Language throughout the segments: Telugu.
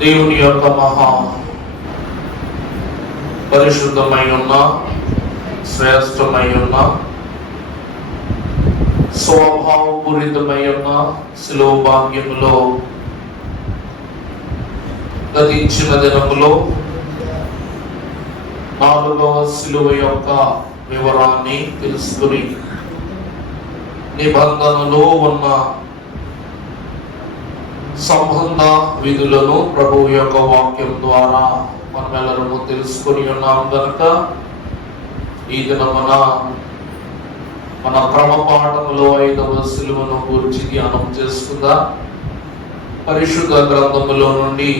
దేవుని యొక్క మహా పరిశుద్ధమై ఉన్న శ్రేష్టమై ఉన్న స్వభావపూరితమై ఉన్న శిలువ భాగ్యములో గతించిన దినములో 4వ శిలువ యొక్క వివరాన్ని తెలుసుకుని నిబంధనలో ఉన్న సంబంధ విధులను ప్రభువు యొక్క వాక్యం ద్వారా మనమెల్లరము తెలుసుకుని ఉన్నాం కనుక ఈ దినమున మన క్రమ పాఠములో 5వ శిలువను గురించి ధ్యానం చేసుకుందాం. పరిశుద్ధ గ్రంథములో నుండి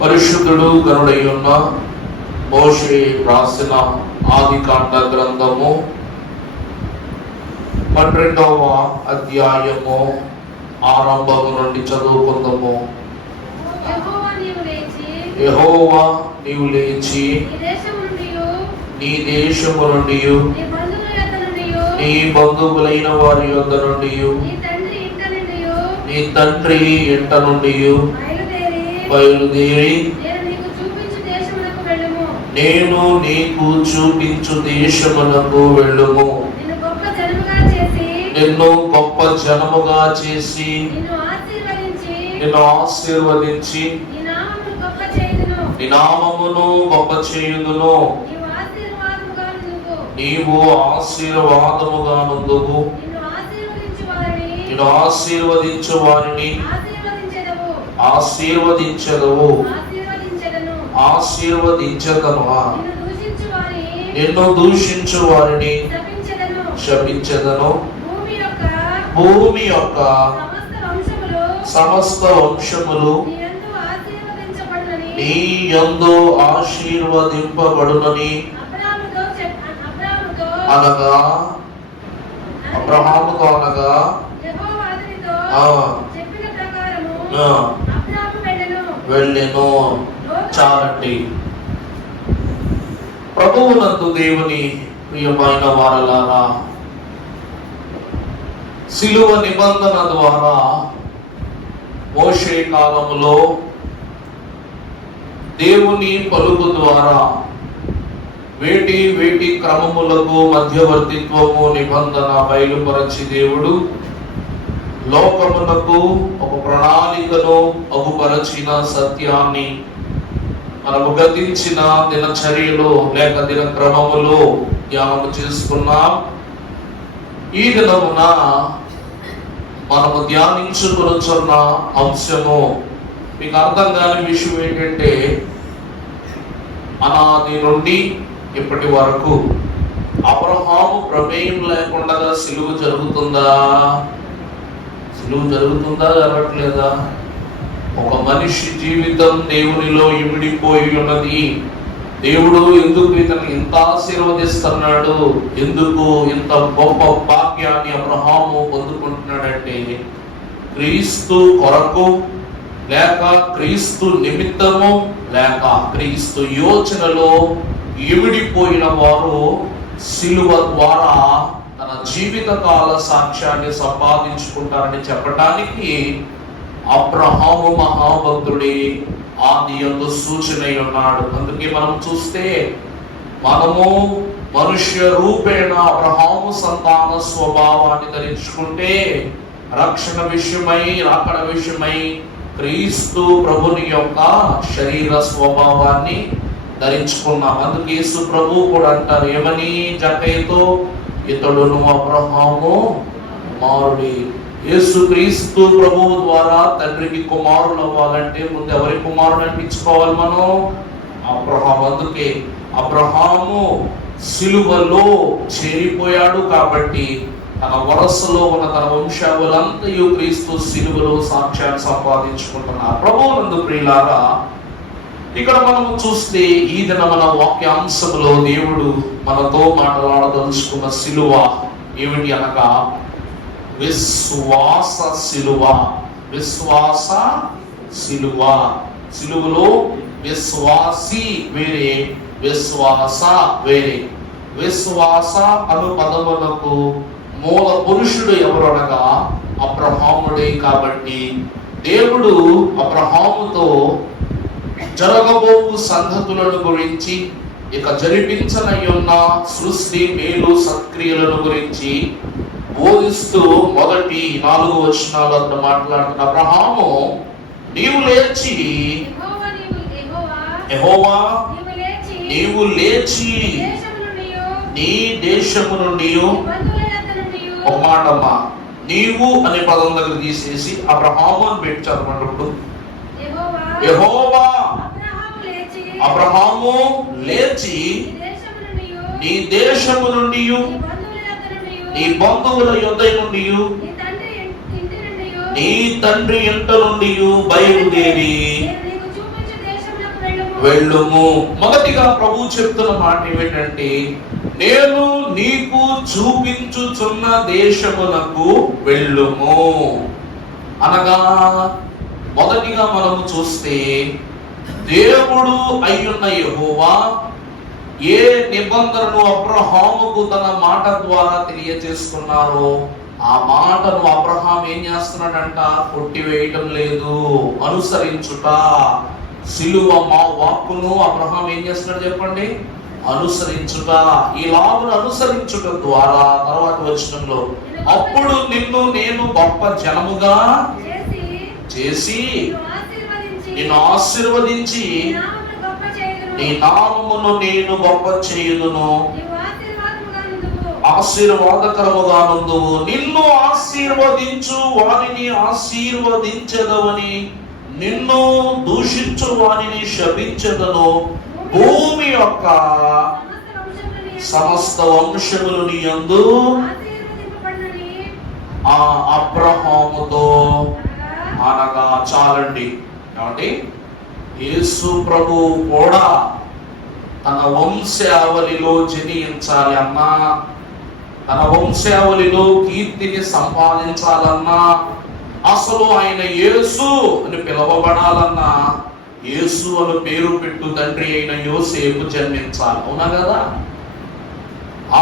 పరిశుద్ధుడు గనుడై ఉన్న మోషే రాసిన ఆదికాండ గ్రంథము 12వ అధ్యాయము ఆరంభము నుండి చదువుకుందాము. యెహోవా నీవు లేచి నీ దేశము నుండి నీ బంధువులైన వారి యొద్ద నుండి నీ తండ్రి ఇంట నుండి బయలుదేరి నేను నీకు చూపించు దేశమునకు వెళ్ళుము. నిన్ను గొప్ప జనముగా చేసి నిన్ను ఆశీర్వదించి నీ నామమును గొప్ప చేయుదును. నీవు ఆశీర్వాదముగా నుందువు. నిన్ను ఆశీర్వదించు వారిని ఆశీర్వదించదవు. ఆశీర్వదించదను. నిన్ను దూషించు వారిని శపించదను. భూమి యొక్క సమస్త వంశములు నీ యందు ఆశీర్వదింపబడునని అనగా అబ్రహాముతో అనగా వెళ్ళెను. చాలండి. ప్రభువునందు దేవుని ప్రియమైన వారలారా, శిలువ నిబంధన ద్వారా మోషే కాలములో దేవుని పలుకు ద్వారా వేటి క్రమములకు మధ్యవర్తిత్వము నిబంధన బయలుపరచి దేవుడు లోకమునకు ఒక ప్రణాళికను అగుపరచిన సత్యాన్ని మనము గతించిన దినచర్యలో లేక దిన క్రమములో ధ్యానం చేసుకున్నాం. ఈ దినమున మనము ధ్యానించుకొనుచున్న అంశము మీకు అర్థం కాని విషయం ఏంటంటే, అనాది నుండి ఇప్పటి వరకు అబ్రహాము ప్రమేయం లేకుండా సిలువ జరుగుతుందా? సిలువ జరుగుతుందా? జరగట్లేదా? ఒక మనిషి జీవితం దేవునిలో ఇమిడిపోయి ఉన్నది. దేవుడు ఎందుకు ఇతను ఇంత ఆశీర్వదిస్తున్నాడు, ఎందుకు ఇంత గొప్ప భాగ్యాన్ని అబ్రహాము పొందుకుంటున్నాడంటే, క్రీస్తు కొరకు లేక క్రీస్తు నిమిత్తము లేక క్రీస్తు యోచనలో ఇమిడిపోయిన వారు సిలువ ద్వారా తన జీవిత కాల సాక్ష్యాన్ని సంపాదించుకుంటారని చెప్పడానికి అబ్రహాము మహాభక్తుడి ఆది యందు సూచనై ఉన్నాడు. అందుకే మనం చూస్తే మనము మనుష్య రూపేణ అబ్రహాము సంతాన స్వభావాన్ని ధరించుకుంటే రక్షణ విషయమై రాకడ విషయమై క్రీస్తు ప్రభుని యొక్క శరీర స్వభావాన్ని ధరించుకున్నాం. అందుకే యేసు ప్రభు కూడా అంటారు ఏమని జక్కయ్యతో, ఇతడును అబ్రహాము కుమారుడి. యేసు క్రీస్తు ప్రభువు ద్వారా తండ్రికి కుమారులు అవ్వాలంటే ముందు ఎవరి కుమారుడు అనిపించుకోవాలి? మనం అబ్రహాము. అందుకే అబ్రహాము సిలువలో చేరిపోయాడు కాబట్టి తన వరసలో ఉన్న తన వంశావళంతయు క్రీస్తు సిలువలో సాక్ష్యాన్ని సంపాదించుకుంటున్నారు. ప్రభువునందు ప్రియులారా, ఇక్కడ మనము చూస్తే ఈ దిన మన వాక్యాంశంలో దేవుడు మనతో మాట్లాడదలుచుకున్న సిలువ ఏమిటి అనగా విశ్వాస సిలువ. విశ్వాస సిలువ. సిలువలో విశ్వాసి వేరే, విశ్వాస వేరే. విశ్వాస అను పదములకు మూల పురుషుడు ఎవరనగా అబ్రహాముడే. కాబట్టి దేవుడు అబ్రహాముతో జరగబోవు సంగతులను గురించి, ఇక జరిపించనయ్యున్న సృష్టి మేలు సత్క్రియలను గురించి బోధిస్తూ మొదటి 4 వచనాలను మాట్లాడుతున్న అబ్రహాము, నీవు లేచి యెహోవా నీవు లేచి నీ దేశము నుండి, ఒక మాటమ్మా, నీవు అనే పదం దగ్గర తీసేసి అబ్రహాము అని పెట్టి చదవమన్నప్పుడు, యెహోవా అబ్రహాము లేచి నీ దేశము నుండి, నీ బంధువుల యొద్ద నుండి, నీ తండ్రి ఇంట నుండి బయలుదేరి వెళ్ళుము. మొదటిగా ప్రభు చెప్తున్న మాట ఏమిటంటే, నేను నీకు చూపించుచున్న దేశమునకు వెళ్ళుము అనగా, మొదటిగా మనము చూస్తే దేవుడు అయ్యున్న యెహోవా ఏ నిబంధనను అబ్రహాముకు తన మాట ద్వారా తెలియజేసుకున్నారో ఆ మాటను అబ్రహాం ఏం చేస్తున్నాడంట? కొట్టివేయటం లేదు, అనుసరించుట. సిలువ మా వాక్కును అబ్రహాం ఏం చేస్తున్నాడు చెప్పండి? అనుసరించుట. ఈ లాభను అనుసరించుట ద్వారా తర్వాత వచనంలో, అప్పుడు నిన్ను నేను గొప్ప జనముగా చేసి నిన్ను ఆశీర్వదించి నీ నామమును నేను గొప్ప చేయుదును, ఆశీర్వాదకరముగా నుందువు. నిన్ను ఆశీర్వదించు వారిని ఆశీర్వదించదవని, నిన్ను దూషించు వారిని శపించదను. భూమి యొక్క సమస్త వంశములు నీ యందు ఆ అబ్రహాముతో అనగా చాలండి. కాబట్టి యేసు ప్రభు కూడా తన వంశావళిలో జనించాలి అన్నా, తన వంశావళిలో కీర్తిని సంపాదించాలన్నా, అసలు ఆయన యేసు అని పిలవబడాలన్నా, యేసు అని పేరు పెట్టు తండ్రి అయిన యోసేపు జన్మించాలి. అవునా కదా?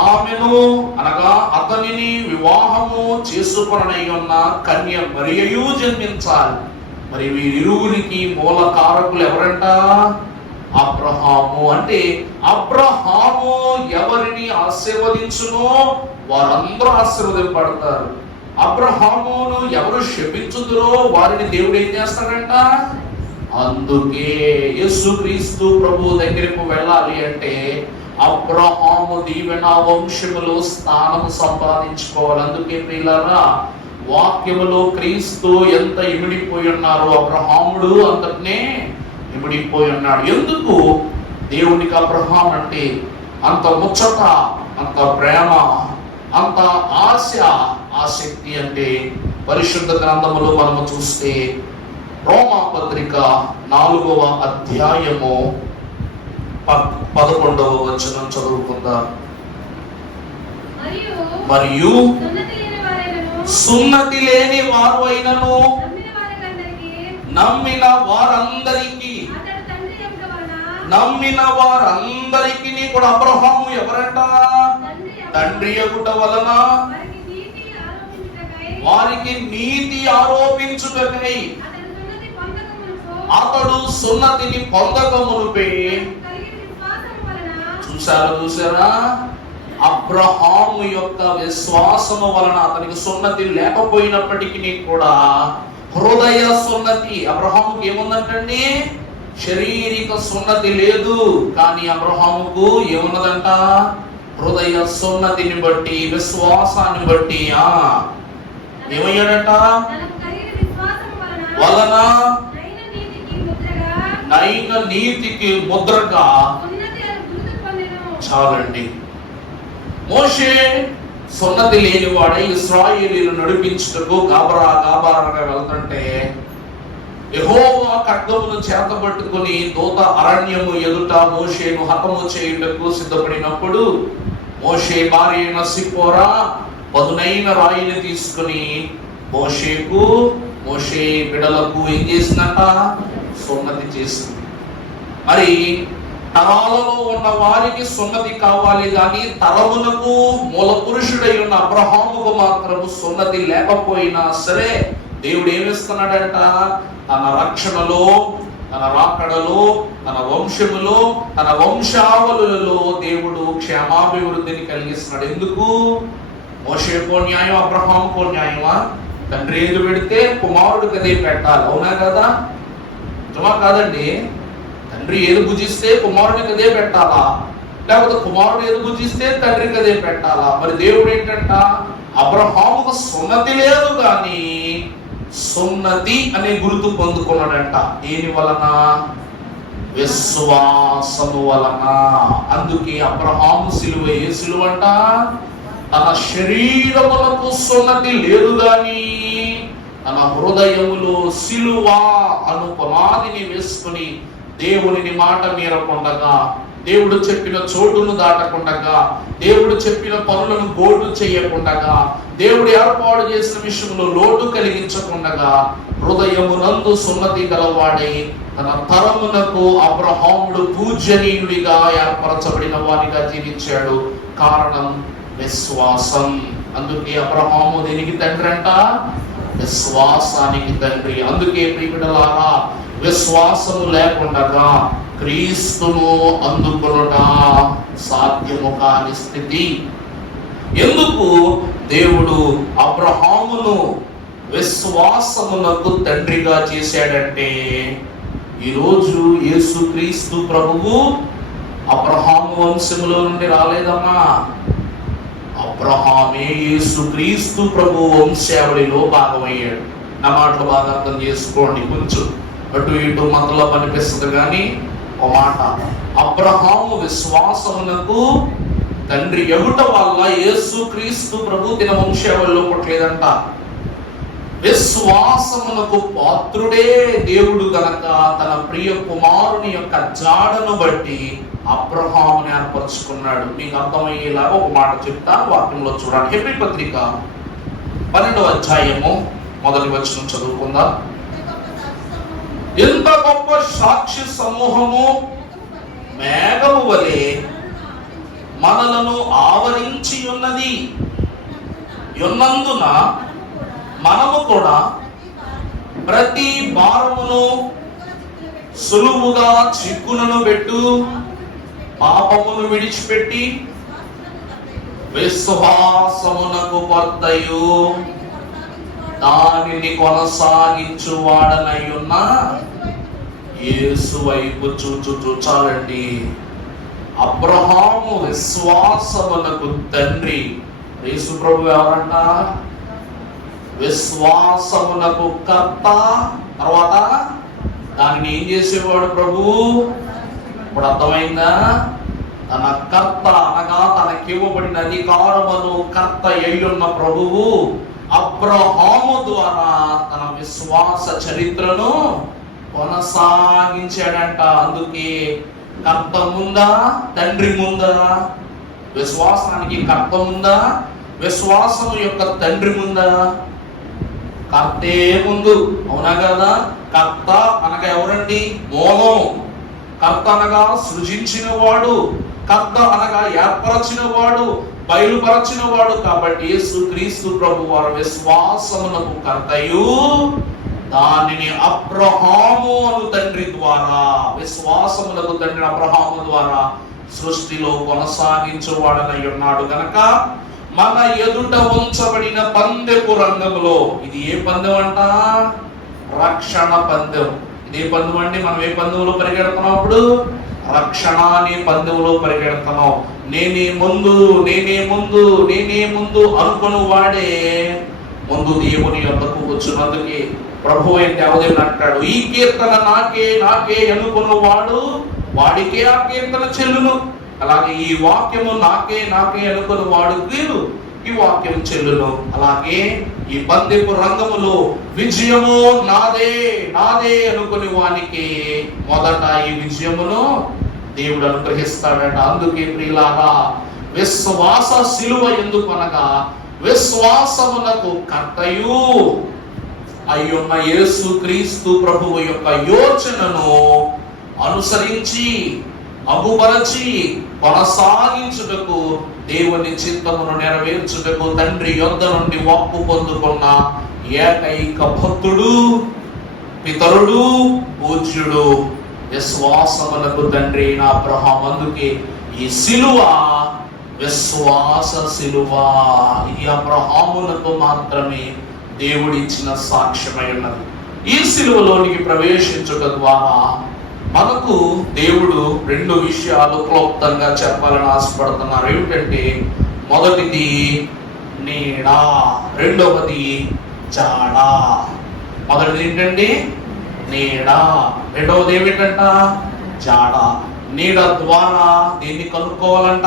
ఆమెను అనగా అతనిని వివాహము చేసుకొననయ్యున్న కన్య మరియయు జన్మించాలి. మరి వీరిరువురికి మూల కారకులు ఎవరంట? అబ్రహాము. అంటే అబ్రహాము ఎవరిని ఆశీర్వదించునో వారందరూ ఆశీర్వదింపబడతారు. అబ్రహామును ఎవరు శపించుదురో వారిని దేవుడు ఏం చేస్తాడంట? అందుకే యేసుక్రీస్తు ప్రభు దగ్గరకు వెళ్ళాలి అంటే అబ్రహాము దీవెన వంశములో స్థానము సంపాదించుకోవాలి. అందుకే ప్రియులారా, వాక్యములో క్రీస్తు ఎంత ఇమిడిపోయి ఉన్నారో అబ్రహాముడు అంతనే ఇమిడిపోయి ఉన్నాడు. ఎందుకు దేవునికి అబ్రహాం అంటే అంత ముచ్చట, అంత ప్రేమ, అంత ఆశ, ఆసక్తి అంటే పరిశుద్ధ గ్రంథములో మనము చూస్తే రోమా పత్రిక 4వ అధ్యాయము 11వ వచనం చదువుకుందాం. మరియు సున్నతి లేని వారు అయినను నమ్మిన వారందరికీ కూడా అబ్రహాము ఎవరంట? తండ్రి అగుట వలన వారికి నీతి ఆరోపించుటకై అతడు సున్నతిని పొందకమునుపే. చూసారా? అబ్రహాము యొక్క విశ్వాసము వలన అతనికి సున్నతి లేకపోయినప్పటికీ కూడా హృదయ సున్నతి అబ్రహాముకి ఏముందంటండి? శారీరక సున్నతి లేదు, కానీ అబ్రహాముకు ఏమున్నదంట? హృదయ సున్నతిని బట్టి, విశ్వాసాన్ని బట్టి ఏమయ్యాడట? వలన నైన నీతికి ముద్రగా. చాలండి. మోషే సున్నతి లేనివాడై ఇశ్రాయేలీయులు నడిపించుటకు గాబరాగా వెళ్తుంటే యెహోవా ఖడ్గమును చేతబట్టుకుని దూత అరణ్యము ఎదుట మోషేను హతము చేయుటకు సిద్ధపడినప్పుడు మోషే భార్య అయిన సిప్పోరా పదునైన రాయిని తీసుకుని మోషే బిడలకు ఏం చేసిందట? సున్నతి చేసింది. మరి తరాలలో ఉన్న వారికి సున్నతి కావాలి, కానీ తరమునకు మూల పురుషుడై ఉన్న అబ్రహాముకు మాత్రము సున్నతి లేకపోయినా సరే దేవుడు ఏమిస్తున్నాడంట? తన రక్షణలో, తన రాకడలో, తన వంశములో, తన వంశావళులలో దేవుడు క్షేమాభివృద్ధిని కలిగిస్తున్నాడు. ఎందుకు? మోషేకో న్యాయం, అబ్రహాముకో న్యాయమా? తండ్రి ఏది పెడితే కుమారుడికి అదే పెట్టాలి, అవునా కదా? నిజమా కాదండి? తండ్రి ఏది భుజిస్తే కుమారుడికి అదే పెట్టాలా? లేకపోతే కుమారుడు ఏది భుజిస్తే తండ్రికి అదే పెట్టాలా? మరి దేవుడు ఏంటంట? అబ్రహాముకు సున్నతి లేదు కానీ సున్నతి అనే గుర్తు పొందుకున్నాడంట. దేని వలన? విశ్వాసము వలన. అందుకే అబ్రహాము సిలువ ఏ సిలువ అంట? తన శరీరములకు సున్నతి లేదు గాని తన హృదయములో సిలువ అను పునాదిని వేసుకుని దేవుని మాట మీరకుండగా, దేవుడు చెప్పిన చోటును దాటకుండగా, దేవుడు చెప్పిన పనులను గోటు చేయకుండగా, దేవుడు ఏర్పాటు చేసిన విషయంలో లోటు కలిగించకుండగా హృదయమునందు సున్నతి గలవాడై తన తరమునకు అబ్రహాముడు పూజనీయుడిగా ఏర్పరచబడిన వారిగా జీవించాడు. కారణం విశ్వాసం. అందుకే అబ్రహాము దేనికి తండ్రి అంట? విశ్వాసానికి తండ్రి. అందుకే ప్రియబిడ్డలారా, విశ్వాసము లేకుండగా క్రీస్తును అందుకొనుట సాధ్యము కాని స్థితి. ఎందుకు దేవుడు అబ్రహామును విశ్వాసమునకు తండ్రిగా చేశాడంటే, ఈరోజు యేసుక్రీస్తు ప్రభువు అబ్రహాము వంశములో నుండి రాలేదమ్మా. అబ్రహామే యేసుక్రీస్తు ప్రభు వంశావళిలో భాగమయ్యాడు. నా మాటలు బాగా అర్థం చేసుకోండి. కొంచెం అటు ఇటు మతలబ్ అనిపిస్తుంది కానీ ఒక మాట, అబ్రహాము విశ్వాసమునకు తండ్రి ఎగుట వల్ల యేసుక్రీస్తు ప్రభు తన వంశావళిలో పుట్టలేదంట. విశ్వాసమునకు పాత్రుడే దేవుడు గనక తన ప్రియ కుమారుని యొక్క జాడను బట్టి అబ్రహాముని ఏర్పరచుకున్నాడు. మీకు అర్థమయ్యేలాగా ఒక మాట చెప్తా, వాక్యంలో చూడండి. హెబ్రీ పత్రిక 12వ అధ్యాయము 1వ వచనం చదువుకుందాం. ఎంత గొప్ప సాక్షి సమూహము మేఘము వలె మనలను ఆవరించి ఉన్నందున మనము కూడా ప్రతి భారమును సులువుగా చిక్కులను పెట్టు పాపమును విడిచిపెట్టి విశ్వాసమునకు కొత్తయు దానిని కొనసాగించు వాడనయ్యున్న యేసు వైపు చూచాలండి. అబ్రహాము విశ్వాసమునకు తండ్రి. యేసు ప్రభు ఎవరంట? విశ్వాసమునకు కర్త. తర్వాత దానిని ఏం చేసేవాడు ప్రభువు? ఇప్పుడు అర్థమైందా? తన కర్త అనగా తనకివ్వబడిన అధికారమును కర్త అయ్యున్న ప్రభువు అబ్రహాము ద్వారా తన విశ్వాస చరిత్రను కొనసాగించాడంట. అందుకే కర్త ముందా, తండ్రి ముందా? విశ్వాసానికి కర్త ముందా, విశ్వాసము యొక్క తండ్రి ముందా? కర్తే ముందు, అవునా కదా? కర్త అనగా ఎవరండి? మూలం. కర్త అనగా సృజించిన వాడు, కర్త అనగా ఏర్పరచిన వాడు, బయలుపరచిన వాడు. కాబట్టి యేసుక్రీస్తు ప్రభు వారి విశ్వాసమునకు కర్తయు దానిని అబ్రహాము అను తండ్రి ద్వారా, విశ్వాసమునకు తండ్రి అబ్రహాము ద్వారా సృష్టిలో కొనసాగించువాడనై ఉన్నాడు గనక మన ఎదుట ఉంచబడిన పందెపు రంగములో, ఇది ఏ పందెం అంట? రక్షణ పందెం. ఇదే పందెం అండి. మనం ఏ పందెంలో పరిగెడుతున్నాం? అప్పుడు రక్షణ అనే పందెంలో పరిగెడుతున్నాం. నేనే ముందు, నేనే ముందు, నేనే ముందు అనుకుని వాడే ముందు దేవుని యొద్దకు వచ్చినందుకే ప్రభు అయితే అవదేవుని అంటాడు, ఈ కీర్తన నాకే నాకే అనుకున్న వాడు వాడికే ఆ కీర్తన చెల్లును. అలాగే ఈ వాక్యము నాకే నాకే అనుకున్న వాడికి ఈ వాక్యం చెల్లును. అలాగే ఈ పందెపు రంగములో విజయము నాదే నాదే అనుకుని వానికి మొదట ఈ విజయమును దేవుడు అనుగ్రహిస్తాడట. అందుకే ప్రియులారా, విశ్వాస సిలువ ఎందుకు అనగా విశ్వాసమునకు కర్తయు అయ్యున్న యేసుక్రీస్తు ప్రభువు యొక్క యోచనను అనుసరించి అగుపరచి కొనసాగించుటకు, దేవుని చిత్తమును నెరవేర్చుటకు తండ్రి యొద్ద నుండి వాక్కు పొందుకున్న ఏకైక భక్తుడు, పితరుడు, పూజ్యుడు, విశ్వాసమునకు తండ్రి అయిన అబ్రహాము. అందుకే ఈ సిలువ విశ్వాస సిలువ. ఇది అబ్రహామునకు మాత్రమే దేవుడిచ్చిన సాక్ష్యమై ఉన్నది. ఈ సిలువలోనికి ప్రవేశించుట ద్వారా మనకు దేవుడు 2 విషయాలు క్లుప్తంగా చెప్పాలని ఆశపడుతున్నారు. ఏమిటంటే, మొదటిది నీడ, రెండవది జాడ. మొదటిది ఏంటండి? నీడ. రెండవది ఏమిటంట? జాడ. నీడ ద్వారా దీన్ని కనుక్కోవాలంట,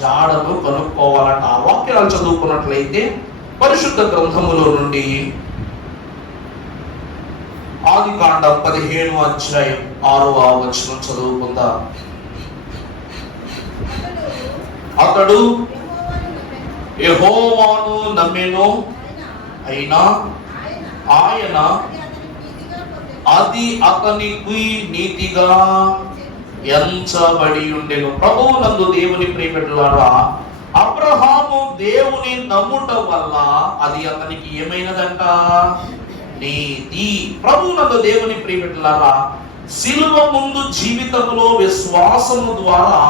జాడను కనుక్కోవాలంట. వాక్యాలు చదువుకున్నట్లయితే పరిశుద్ధ గ్రంథములో నుండి ఆదికాండం 15వ అధ్యాయం 6వ వచనం చదువుకుందాం. అతడు యెహోవాను నమ్మెను, అయినా ఆయన అది అతనికి నీతిగా ఎంచబడి ఉండెను. ప్రభువునందు దేవుని ప్రియబిడ్డలారా, అబ్రహాము దేవుని నమ్ముట వల్ల అది అతనికి ఏమైనదంట? నీతి. ప్రభువునందు దేవుని ప్రియబిడ్డలారా, సిలువ ముందు జీవితంలో విశ్వాసము ద్వారా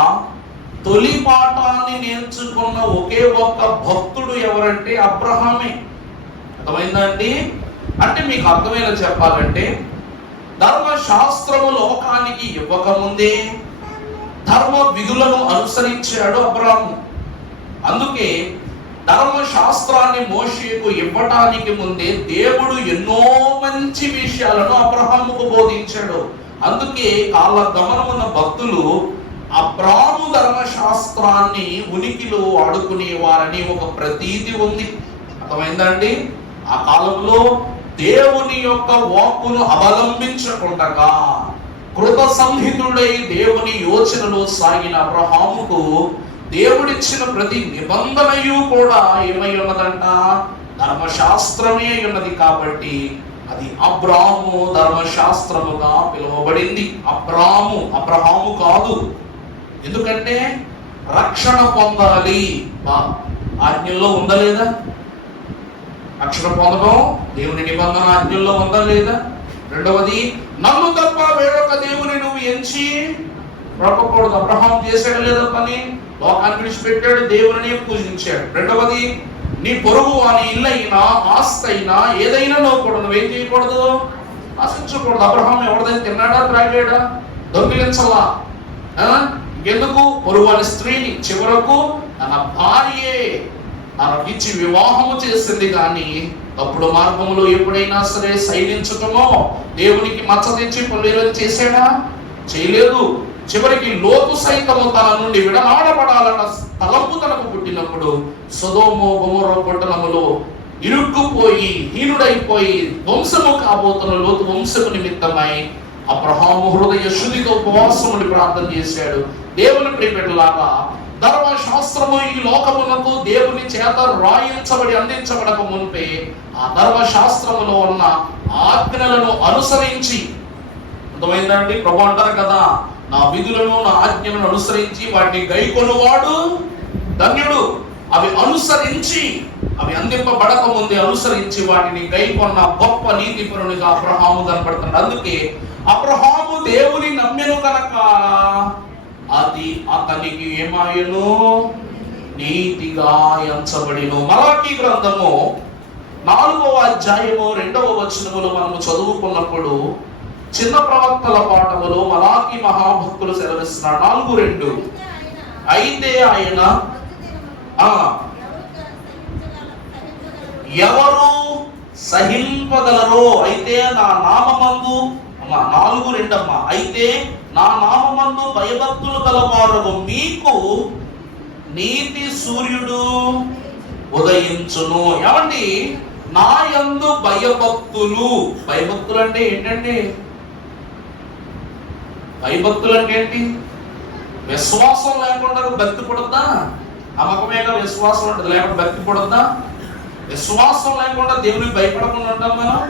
తొలి పాఠాన్ని నేర్చుకున్న ఒకే ఒక్క భక్తుడు ఎవరంటే అబ్రహామే. అర్థమైందండి? అంటే మీకు అర్థమయ్యేలా చెప్పాలంటే, ధర్మశాస్త్రము లోకానికి ఇవ్వకముందే ధర్మ విధులను అనుసరించాడు అబ్రహాము. అందుకే ధర్మశాస్త్రాన్ని మోషేకు ఇవ్వటానికి ముందే దేవుడు ఎన్నో మంచి విషయాలను అబ్రహాముకు బోధించాడు. అందుకే కాల గమనమున్న భక్తులు అబ్రహాము ధర్మశాస్త్రాన్ని ఉనికిలో వాడుకునేవారని ఒక ప్రతీతి ఉంది. అర్థమైందండి? ఆ కాలంలో దేవుని యొక్క వాక్కును అవలంబించకుండా కృత సంహితుడై దేవుని యోచనలో సాగిన అబ్రహాముకు దేవుడిచ్చిన ప్రతి నిబంధనయు కూడా ఏమై ఉన్నదంట? ధర్మశాస్త్రమే ఉన్నది. కాబట్టి అది అబ్రాము ధర్మశాస్త్రముగా పిలువబడింది. అబ్రహాము కాదు. ఎందుకంటే రక్షణ పొందాలి, ఆజ్ఞల్లో ఉందా లేదా? రక్షణ పొందడం దేవుని నిబంధన ఆజ్ఞల్లో ఉందా లేదా? రెండవది, నన్ను తప్ప వేరొక దేవుని నువ్వు ఎంచి బ్రతకూడదు. అబ్రహాం చేశాడు లేదా పని? లోకాన్ని విడిచిపెట్టాడు, దేవుని పూజించాడు. రెండవది, నీ పొరుగు వాని ఇల్లు అయినా ఆస్తి అయినా ఏదైనా కూడా నువ్వేం చేయకూడదు? ఆశించకూడదు. అబ్రహాం ఎవరిదైనా తిన్నాడా, త్రాగాడా? దొంగిలించలా. ఎందుకు? పొరుగు వాని స్త్రీని, చివరకు తన భార్యే తనకిచ్చి వివాహము చేసింది. కానీ తప్పుడు మార్గంలో ఎప్పుడైనా సరే శైలించటమో, దేవునికి మచ్చ తెచ్చి పనులు చేశాడా? చేయలేదు. చివరికి లోతు సైతము తన నుండి విడనాడబడాలన్న తలంపు తనకు పుట్టినప్పుడు సొదొమ గొమొర్రా పట్టణములో ఇరుక్కుపోయి హీనుడైపోయి వంశము కాబోతున్న లోతు వంశము నిమిత్తమై అబ్రహాము హృదయ శుద్ధితో ఉపవాసముని ప్రార్థన చేశాడు. దేవుని ప్రియబిడ్డలారా, ధర్మశాస్త్రము ఈ లోకమునకు దేవుని చేత రాయించబడి అందించబడక మునిపే ఆ ధర్మశాస్త్రములో ఉన్న ఆజ్ఞలను అనుసరించి, అర్థమైందండి? ప్రభు అంటారు కదా, నా విధులను నా ఆజ్ఞలను అనుసరించి వాటిని గైకొనువాడు ధన్యుడు. అవి అనుసరించి, అవి అందింపబడక ముందే అనుసరించి వాటిని గైకొన్న గొప్ప నీతిపరునిగా అబ్రహాము కనపడుతున్నాడు. అందుకే అబ్రహాము దేవుని నమ్మెను కనుక అది అతనికి ఏమాయను? నీతిగా ఎంచబడిను. మలాకీ గ్రంథము 4వ అధ్యాయము 2వ వచనములో మనము చదువుకున్నప్పుడు చిన్న ప్రవక్తల పాఠములో మలాకీ మహాభక్తులు సెలవిస్తున్నాడు. 4:2, అయితే ఆయన ఎవరు సహింపగలరో, అయితే నా నామమందు 4:2 అమ్మా, అయితే నా నామమందు భయభక్తులు గలవారు మీకు నీతి సూర్యుడు ఉదయించును. ఏమండి? నా యందు భయభక్తులు. భయభక్తులు అంటే ఏంటండి? భయభక్తులు అంటే ఏంటి? విశ్వాసం లేకుండా భక్తి పుడద్దా? నమ్మకమేగా విశ్వాసం ఉంటుంది, లేకుండా భక్తి పుడద్దా? విశ్వాసం లేకుండా దేవునికి భయపడకుండా ఉంటాం మనం.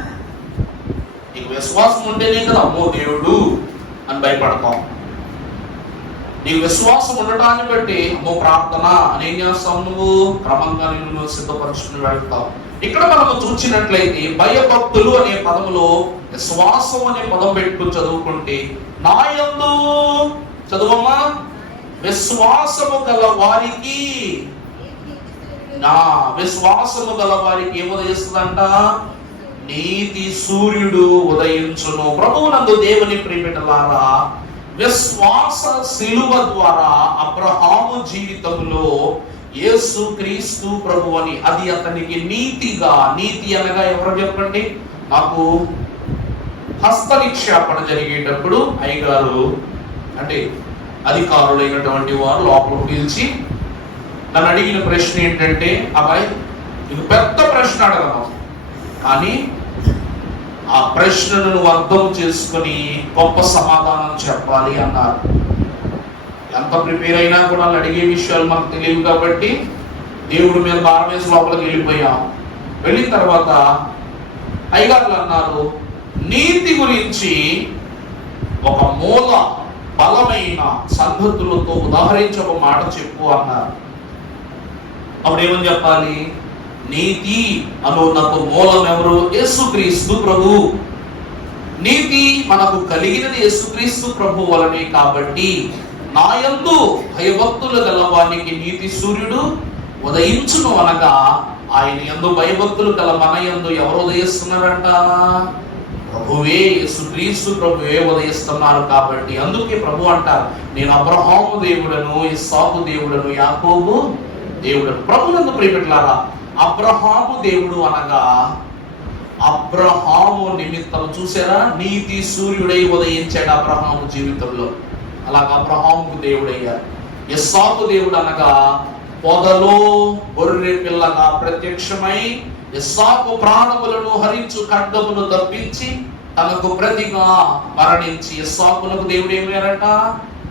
నీకు విశ్వాసం ఉంటేనే కదా అమ్మో దేవుడు అని భయపడతాం. నీకు విశ్వాసం ఉండటాన్ని బట్టి అమ్మో ప్రార్థన అని ఏం చేస్తావు, నువ్వు క్రమంగా నిన్ను సిద్ధపరచుకుని వెళ్తావు. ఇక్కడ మనము చూసినట్లయితే భయభక్తులు అనే పదములో విశ్వాసం అనే పదం పెట్టుకుని చదువుకుంటే, నా యందు చదువమ్మా, విశ్వాసము గల వారికి, నా విశ్వాసము గల వారికి ఏముదయిస్తుందంట, నీతి సూర్యుడు ఉదయించును. ప్రభువునందు దేవుని ప్రియబిడ్డలారా, విశ్వాస శిలువ ద్వారా అబ్రహాము జీవితంలో యేసు క్రీస్తు ప్రభు అని, అది అతనికి నీతిగా, నీతి అనగా ఎవరు చెప్పండి నాకు, హస్త నిక్షేపణ జరిగేటప్పుడు అయ్యగారు అంటే అధికారులైనటువంటి వారు లోపల పిలిచి నన్ను అడిగిన ప్రశ్న ఏంటంటే, అబ్బాయి ఇది పెద్ద ప్రశ్న అడగను, కానీ ఆ ప్రశ్నను నువ్వు అర్థం చేసుకుని గొప్ప సమాధానం చెప్పాలి అన్నారు. ఎంత ప్రిపేర్ అయినా కూడా వాళ్ళు అడిగే విషయాలు మనకు తెలియవు కాబట్టి దేవుడి మీద భారం వేసి లోపలికి వెళ్ళిపోయాం. వెళ్ళిన తర్వాత అయ్యగారులు అన్నారు, నీతి గురించి ఒక మూల బలమైన సంగతులతో ఉదాహరించి ఒక మాట చెప్పు అన్నారు. అప్పుడు ఏమని చెప్పాలి, నీతి అనున్నకు మూలం ఎవరు, యేసుక్రీస్తు ప్రభు. నీతి మనకు కలిగినది యేసుక్రీస్తు ప్రభు వలనే కాబట్టి, నా యందు భయభక్తులు గలవానికి నీతి సూర్యుడు ఉదయించును అనగా, ఆయన యందు భయభక్తులు గల మన యందు ఎవరు ఉదయిస్తున్నారంట, ప్రభువే, యేసుక్రీస్తు ప్రభువే ఉదయిస్తున్నారు. కాబట్టి అందుకే ప్రభు అంటారు, నేను అబ్రహాము దేవుడను, ఇస్సాకు దేవుడను, యాకోబు దేవుడను. ప్రభునందు ప్రియబిడ్డలారా, అబ్రహాము దేవుడు అనగా అబ్రహాము నిమిత్తం చూసారా, నీతి సూర్యుడై ఉదయించాడు అబ్రహాము జీవితంలో. అలాగా అబ్రహాముకు దేవుడయ్యారు. ఇస్సాకు దేవుడు అనగా పొదలో గొర్రె పిల్లగా ప్రత్యక్షమై ఇస్సాకు ప్రాణములను హరించు ఖడ్గమును తప్పించి తనకు ప్రతిగా మరణించి ఇస్సాకులకు దేవుడు ఏమయ్యారట,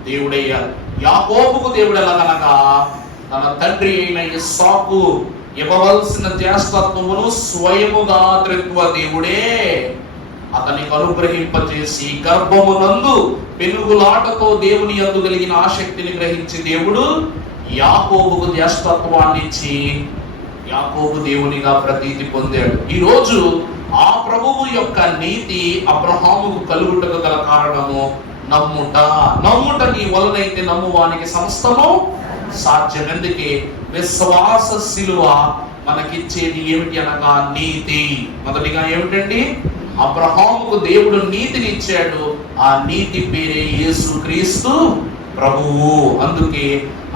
దేవుడయ్యారు. యాకోబుకు దేవుడు ఎలాగనగా తన తండ్రి అయిన ఇస్సాకు ఇవ్వవలసిన జ్యేష్ఠత్వమును స్వయముగా త్రిత్వ దేవుడే అతనికి అనుగ్రహింపజేసి గర్భమునందు పెనుగులాటతో దేవుని యందు కలిగిన ఆసక్తిని గ్రహించి దేవుడు యాకోబుకు జ్యేష్ఠత్వాన్ని ఇచ్చి యాకోబు దేవునిగా ప్రతీతి పొందాడు. ఈ రోజు ఆ ప్రభువు యొక్క నీతి అబ్రహాముకు కలుగుటకు గల కారణము నమ్ముట. నమ్ముట నీ వలనైతే నమ్మువానికి సమస్తము సాధ్యం. అందుకే విశ్వాస శిలువ మనకిచ్చేది ఏమిటి అనగా నీతి. మొదటిగా ఏమిటండి, అబ్రహాముకు దేవుడు నీతిని ఇచ్చాడు. ఆ నీతి పేరే యేసుక్రీస్తు ప్రభువు. అందుకే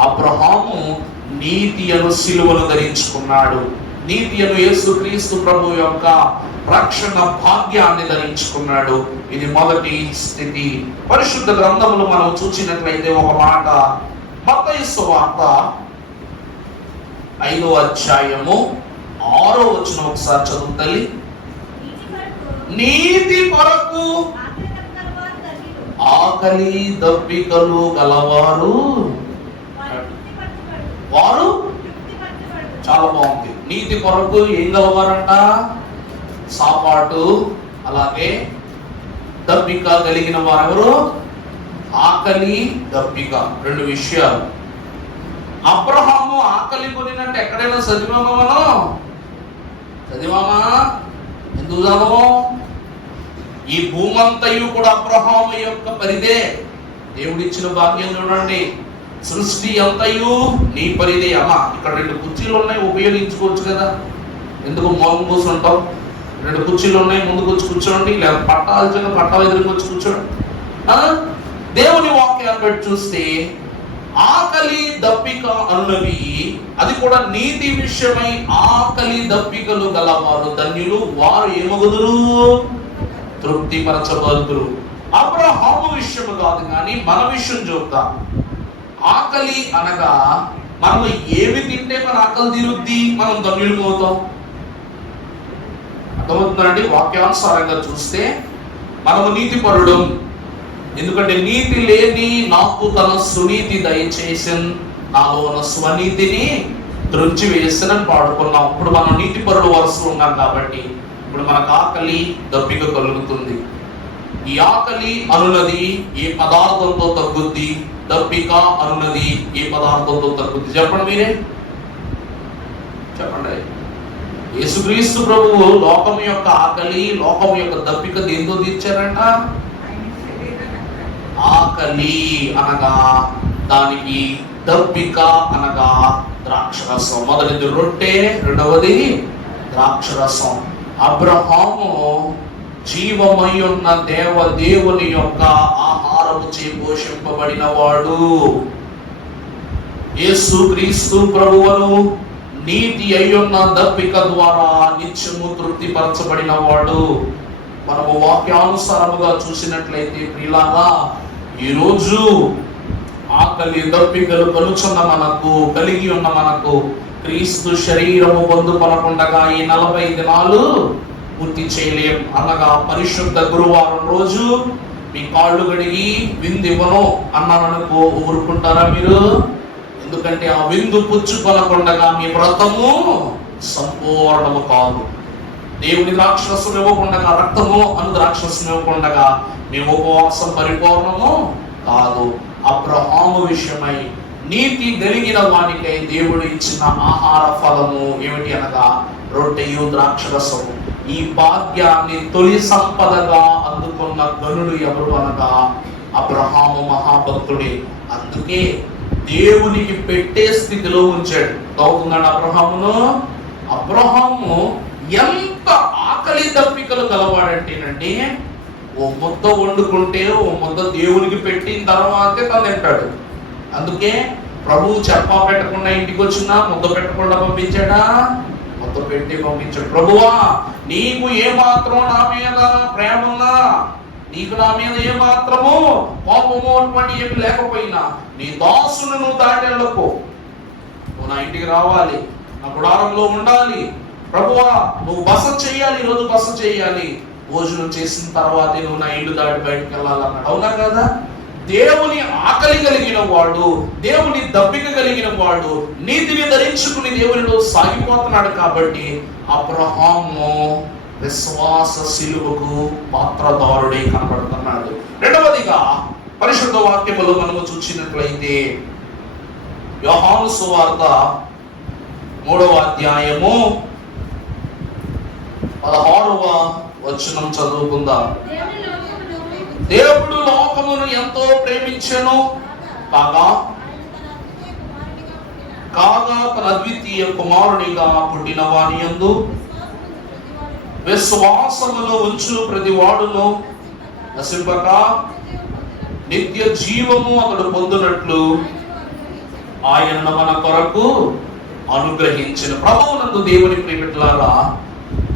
అబ్రహాము నీతి అను శిలువను ధరించుకున్నాడు. నీతి అను యేసుక్రీస్తు ప్రభు యొక్క రక్షణ భాగ్యాన్ని ధరించుకున్నాడు. ఇది మొదటి స్థితి. పరిశుద్ధ గ్రంథములు మనం చూసినట్లయితే ఒక మాట, మత్తయి సువార్త 5వ అధ్యాయము 6వ వచనం ఒకసారి చదువుతల్లి. నీతి కొరకు ఆకలి దప్పికలు గలవారు వారు, చాలా బాగుంది. నీతి కొరకు ఏం గలవారంట, సాపాటు, అలాగే దప్పిక కలిగిన వారెవరు, ఆకలి దప్పిక, రెండు విషయాలు. అబ్రహాము ఆకలి కొనినట్టు ఎక్కడైనా చదివామా మనం? చదివామా? ఎందుకు చదవము? ఈ భూమంతయు కూడా అబ్రహాము యొక్క పరిదే. దేవుడిచ్చిన భాగ్యం చూడండి, సృష్టి అంతయు నీ పరిదే. అమ్మా ఇక్కడ 2 కుర్చీలు ఉన్నాయి, ఉపయోగించుకోవచ్చు కదా, ఎందుకు మౌనం కూర్చుంటాం? 2 కుర్చీలు ఉన్నాయి, ముందుకు వచ్చి కూర్చోండి, లేదా పట్టాల్సిన పట్టాలు ఎదురుకు వచ్చి కూర్చోండి. దేవుని వాక్యాన్ని బట్టి చూస్తే ఆకలి దప్పిక అన్నవి, అది కూడా నీతి విషయమై ఆకలి దప్పికలు గలవారు ధన్యులు, వారు ఏమగుదురు, తృప్తి పరచబడుదురు. అబ్రహాము విషయం కాదు కానీ మన విషయం చెప్తాం. ఆకలి అనగా మనం ఏమి తింటే మన ఆకలి తీరుద్ది, మనం ధన్యులు అవుతాం. అర్థమవుతుందండి? వాక్యానుసారంగా చూస్తే మనము నీతి పరుడు, ఎందుకంటే నీతి లేని నాకు తన సునీతి దయచేసన్, నాలో ఉన్న స్వనీతిని త్రుంచి వేసనని పాడుకున్నాం. ఇప్పుడు మనం నీతి పరుడు వరుసలో ఉన్నాం కాబట్టి ఇప్పుడు మనకు ఆకలి దప్పిక కలుగుతుంది. ఈ ఆకలి అనున్నది ఏ పదార్థంతో తగ్గుద్ది, దప్పిక అనున్నది ఏ పదార్థంతో తగ్గుద్ది? చెప్పండి మీరే, చెప్పండి. యేసుక్రీస్తు ప్రభువు లోకం యొక్క ఆకలి, లోకం యొక్క దప్పిక దేంతో తీర్చారంట? ఆకలి అనగా దానికి, దప్పిక అనగా ద్రాక్షరసం. మొదటిది రొట్టె, రెండవది ద్రాక్షరసం. అబ్రహాము జీవమై ఉన్న దేవుని యొక్క ఆహారము చే పోషింపబడిన వాడు. యేసుక్రీస్తు ప్రభువును నీతి అయ్యున్న దప్పిక ద్వారా నిత్యము తృప్తిపరచబడిన వాడు. మనము వాక్యానుసారముగా చూసినట్లయితే ప్రియులారా, ఈరోజు ఆకలి దప్పికలు కలుచున్న మనకు, కలిగి ఉన్న మనకు క్రీస్తు శరీరము పొందుకొనకుండగా ఈ 40 దినాలు పూర్తి చేయలేం. అనగా పరిశుద్ధ గురువారం రోజు మీ కాళ్ళు గడిగి విందు ఇవ్వను అన్నాననుకో, ఊరుకుంటారా మీరు? ఎందుకంటే ఆ విందు పుచ్చుకొనకుండగా మీ వ్రతము సంపూర్ణము కాదు. దేవుని ద్రాక్షరసం ఇవ్వకుండగా, రక్తము అను ద్రాక్షరసం ఇవ్వకుండగా మీ ఉపవాసం పరిపూర్ణము కాదు. అబ్రహాము విషయమై నీతి కలిగిన వానికై దేవుడు ఇచ్చిన ఆహార ఫలము ఏమిటి అనగా రొట్టెయు ద్రాక్షరసము. ఈ భాగ్యాన్ని తొలి సంపదగా అందుకున్న గనుడు ఎవరు అనగా అబ్రహాము మహాభక్తుడే. అందుకే దేవునికి పెట్టే స్థితిలో ఉంచాడు. అవుతుందండి అబ్రహామును. అబ్రహాము ఎంత ఆకలి దప్పికలు గలవాడంటేనండి, ఓ ముద్ద వండుకుంటే ఓ ముద్ద దేవునికి పెట్టిన తర్వాతే తను తింటాడు. అందుకే ప్రభువు చెప్పా పెట్టకుండా ఇంటికి వచ్చినా ముద్ద పెట్టకుండా పంపించాడా? ముద్ద పెట్టి పంపించాడు. ప్రభువా, నీకు ఏ మాత్రం నా మీద ప్రేమ ఉన్నా, నీకు నా మీద ఏ మాత్రము కోపము అటువంటి ఏమి లేకపోయినా నీ దాసును నువ్వు దాటెళ్ళకు, నువ్వు నా ఇంటికి రావాలి, నా గుడారంలో ఉండాలి. ప్రభువా, నువ్వు బస చేయాలి, ఈరోజు బస చేయాలి, భోజనం చేసిన తర్వాతే నువ్వు నా ఇల్లు దాటి బయటకు వెళ్ళాలన్నాడు. అవునా కదా? దేవుని ఆకలి కలిగిన వాడు, దేవుని దప్పిక కలిగిన వాడు నీతిని ధరించుకుని దేవునిలో సాగిపోతున్నాడు. కాబట్టి అబ్రహాము విశ్వాస శిలువకు పాత్రదారుడే కనబడుతున్నాడు. రెండవదిగా పరిశుద్ధ వాక్యములో మనము చూసినట్లయితే యోహాను సువార్త 3వ అధ్యాయము 16వ వచనం చదువుకుందాం. దేవుడు లోకమును ఎంతో ప్రేమించెను కాగా తన అద్వితీయ కుమారునిగా పుట్టిన వాని యందు విశ్వాసములో ఉంచు ప్రతి వాడును నశింపక నిత్య జీవము అతడు పొందునట్లు ఆయన మన కొరకు అనుగ్రహించిన. ప్రభువునందు దేవుని ప్రియమిత్రులారా,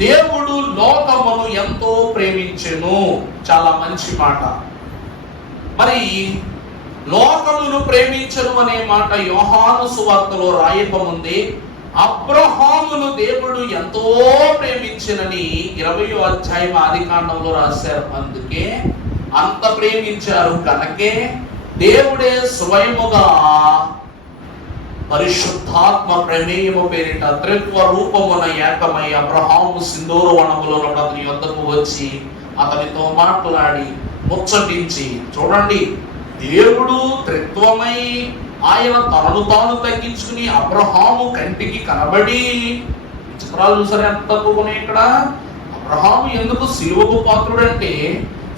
దేవుడు లోకమును ఎంతో ప్రేమించెను. చాలా మంచి మాట. మరి లోకమును ప్రేమించను అనే మాట యోహాను సువార్తలో రాయకముందే అబ్రహామును దేవుడు ఎంతో ప్రేమించినని 20వ అధ్యాయం ఆదికాండంలో రాశారు. అందుకే అంత ప్రేమించారు కనుకే దేవుడే స్వయముగా పరిశుద్ధాత్మ ప్రమేయము పేరిట త్రిత్వ రూపమున ఏకమై అబ్రహాము సింధూర వనములో అతని యొద్దకు వచ్చి అతనితో మాట్లాడి ముచ్చటించి, చూడండి, దేవుడు త్రిత్వమై ఆయన తనను తాను తగ్గించుకుని అబ్రహాము కంటికి కనబడి, చిత్రాలు చూసారు ఎంత తక్కువనే. ఇక్కడ అబ్రహాము ఎందుకు సిలువకు పాత్రుడంటే,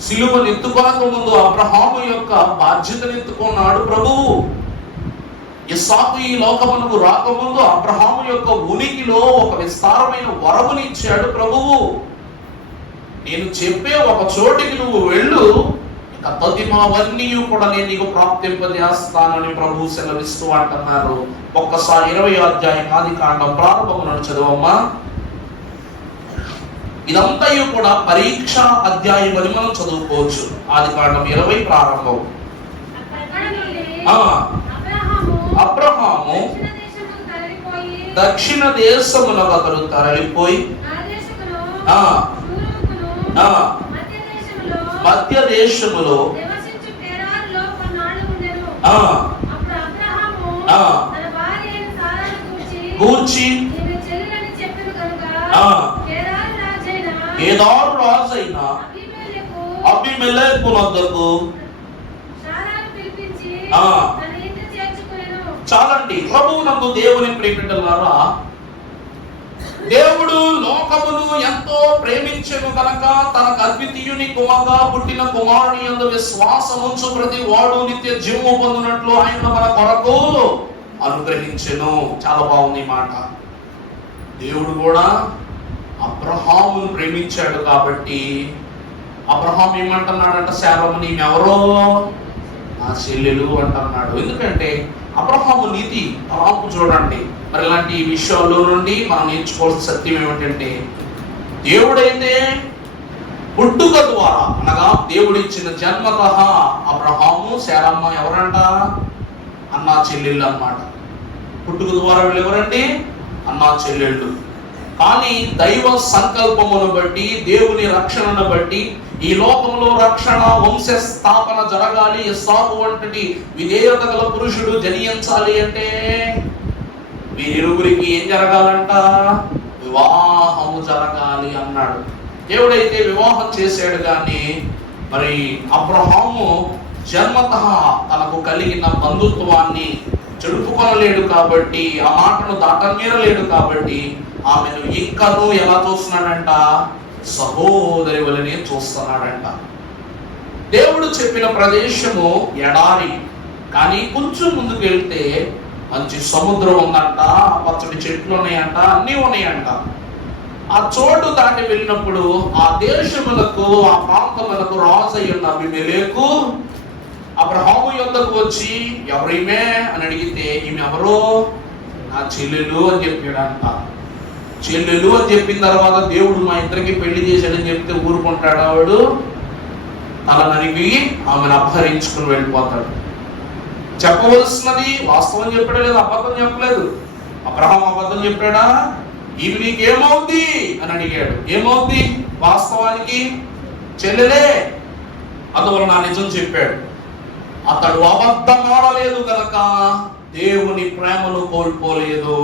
సిలువను ఎత్తుకోక ముందు అబ్రహాము యొక్క బాధ్యతను ఎత్తుకున్నాడు ప్రభువు. ఇస్సాకు ఈ లోకమునకు రాకముందు అబ్రహాము యొక్క ఉనికిలో ఒక విస్తారమైన వరమునిచ్చాడు ప్రభువు. నేను చెప్పే ఒక చోటికి నువ్వు వెళ్ళు, ఇక తదిమవన్నీ కూడా నేను నీకు ప్రాప్తింపజేస్తానని ప్రభువు సెలవిస్తూ అంటున్నారు. ఒక్కసారి 20వ అధ్యాయం ఆదికాండం ప్రారంభమును చదవమ్మా. ఇదంతా కూడా పరీక్ష అధ్యాయం అని మనం చదువుకోవచ్చు. ఆదికాండం 20 ప్రారంభం. అబ్రహాము దక్షిణ దేశమునకు అతడు తరలిపోయి మధ్య దేశములో కూర్చి కేదారు రాజైన అబీమెలెకు వద్దకు చాలండి. ప్రభువునందు దేవుని ప్రేమికులారా, దేవుడు లోకమును ఎంతో ప్రేమించెను కనుక తనకు అద్వితీయుని కుమారుగా పుట్టిన కుమారుని యందు విశ్వాసముంచు ప్రతి వాడు నిత్య జీవము పొందునట్లు ఆయన మన కొరకు అనుగ్రహించెను. చాలా బాగుంది మాట. దేవుడు కూడా అబ్రహామును ప్రేమించాడు కాబట్టి అబ్రహాం ఏమంటున్నాడంట, శారమ్మ నీవెవరో నా చెల్లెలు అంటున్నాడు. ఎందుకంటే అబ్రహాము నీతి తలాంపు చూడండి. మరి ఇలాంటి విషయాల్లో నుండి మనం నేర్చుకోవాల్సిన సత్యం ఏమిటంటే, దేవుడైతే పుట్టుక ద్వారా అనగా దేవుడిచ్చిన జన్మతః అబ్రహాము శారమ్మ ఎవరంట, అన్నా చెల్లెళ్ళు అన్నమాట. పుట్టుక ద్వారా వీళ్ళు ఎవరండి, అన్నా చెల్లెళ్ళు. కానీ దైవ సంకల్పమును బట్టి, దేవుని రక్షణను బట్టి ఈ లోకంలో రక్షణ వంశ స్థాపన జరగాలి, ఇస్సాకు వంటి విధేయత గల పురుషుడు జనించాలి అంటే వీరిరువురికి ఏం జరగాలంట, వివాహము జరగాలి అన్నాడు. దేవుడైతే వివాహం చేశాడు. కానీ మరి అబ్రహాము జన్మతః తనకు కలిగిన బంధుత్వాన్ని చెడుపుకొనలేడు కాబట్టి, ఆ మాటను దాటమీరలేడు కాబట్టి ఆమెను ఇంకనూ ఎలా చూస్తున్నాడంట, సహోదరి వలనే చూస్తున్నాడంట. దేవుడు చెప్పిన ప్రదేశము ఎడారి, కానీ కొంచెం ముందుకు వెళ్తే మంచి సముద్రం ఉందంట, పచ్చడి చెట్లు ఉన్నాయంట, అన్నీ ఉన్నాయంట. ఆ చోటు దాటి వెళ్ళినప్పుడు ఆ దేశములకు, ఆ ప్రాంతములకు రాజు అయిన అబీమెలెకు అబ్రహాము యొద్దకు వచ్చి ఎవరిమే అని అడిగితే, ఈమె ఎవరో నా చెల్లెలు అని చెప్పాడంట. చెల్లెలు అని చెప్పిన తర్వాత దేవుడు మా ఇద్దరికి పెళ్లి చేశాడని చెప్తే ఊరుకుంటాడు. ఆవిడు తల నరిగి ఆమెను అపహరించుకుని వెళ్ళిపోతాడు. చెప్పవలసినది వాస్తవం చెప్పాడా లేదు, అబద్ధం చెప్పలేదు. అబ్రహాం అబద్ధం చెప్పాడా, ఈమె నీకేమవుద్ది అని అడిగాడు. ఏమవుద్ది, వాస్తవానికి చెల్లెలే, అందువల్ల నా నిజం చెప్పాడు. అతడు అబద్ధం ఆడలేదు కనుక దేవుని ప్రేమను కోల్పోలేదు,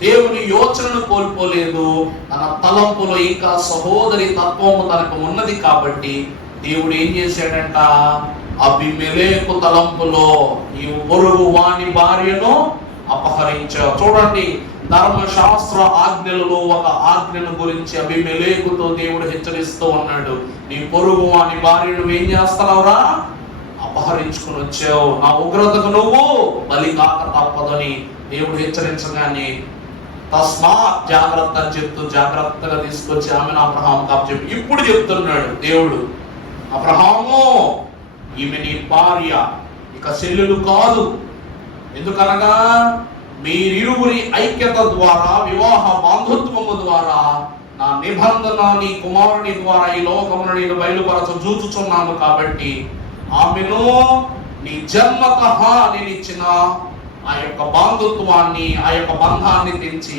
దేవుని యోచనను కోల్పోలేదు. తన తలంపులో ఇంకా సహోదరి తత్వము తనకు ఉన్నది కాబట్టి దేవుడు ఏం చేశాడంట, అబీమెలెకు తలంపులో ఈ పొరుగు వాని భార్యను అపహరించావు. చూడండి, ధర్మశాస్త్ర ఆజ్ఞలలో ఒక ఆజ్ఞను గురించి అబీమెలెకుతో దేవుడు హెచ్చరిస్తూ ఉన్నాడు. నీ పొరుగు వాని భార్యను ఏం చేస్తున్నావురా, అపహరించుకుని వచ్చావు, నా ఉగ్రతకు నువ్వు బలి కాక తప్పదని దేవుడు హెచ్చరించగానే తస్మాత్ జాగ్రత్త అని చెప్తూ జాగ్రత్తగా తీసుకొచ్చి ఆమెను అబ్రహాం కాపు చెప్పి ఇప్పుడు చెప్తున్నాడు దేవుడు, అబ్రహాము ఈమె నీ భార్య, ఇక చెల్లెలు కాదు. ఎందుకనగా మీరిరువురి ఐక్యత ద్వారా, వివాహ బాంధుత్వము ద్వారా నా నిబంధన నీ కుమారుని ద్వారా ఈ లోకమును నేను బయలుపరచ చూచుచున్నాను. కాబట్టి ఆమెను నీ జన్మతః నేను ఇచ్చిన ఆ యొక్క బాంధుత్వాన్ని, ఆ యొక్క బంధాన్ని తెంచి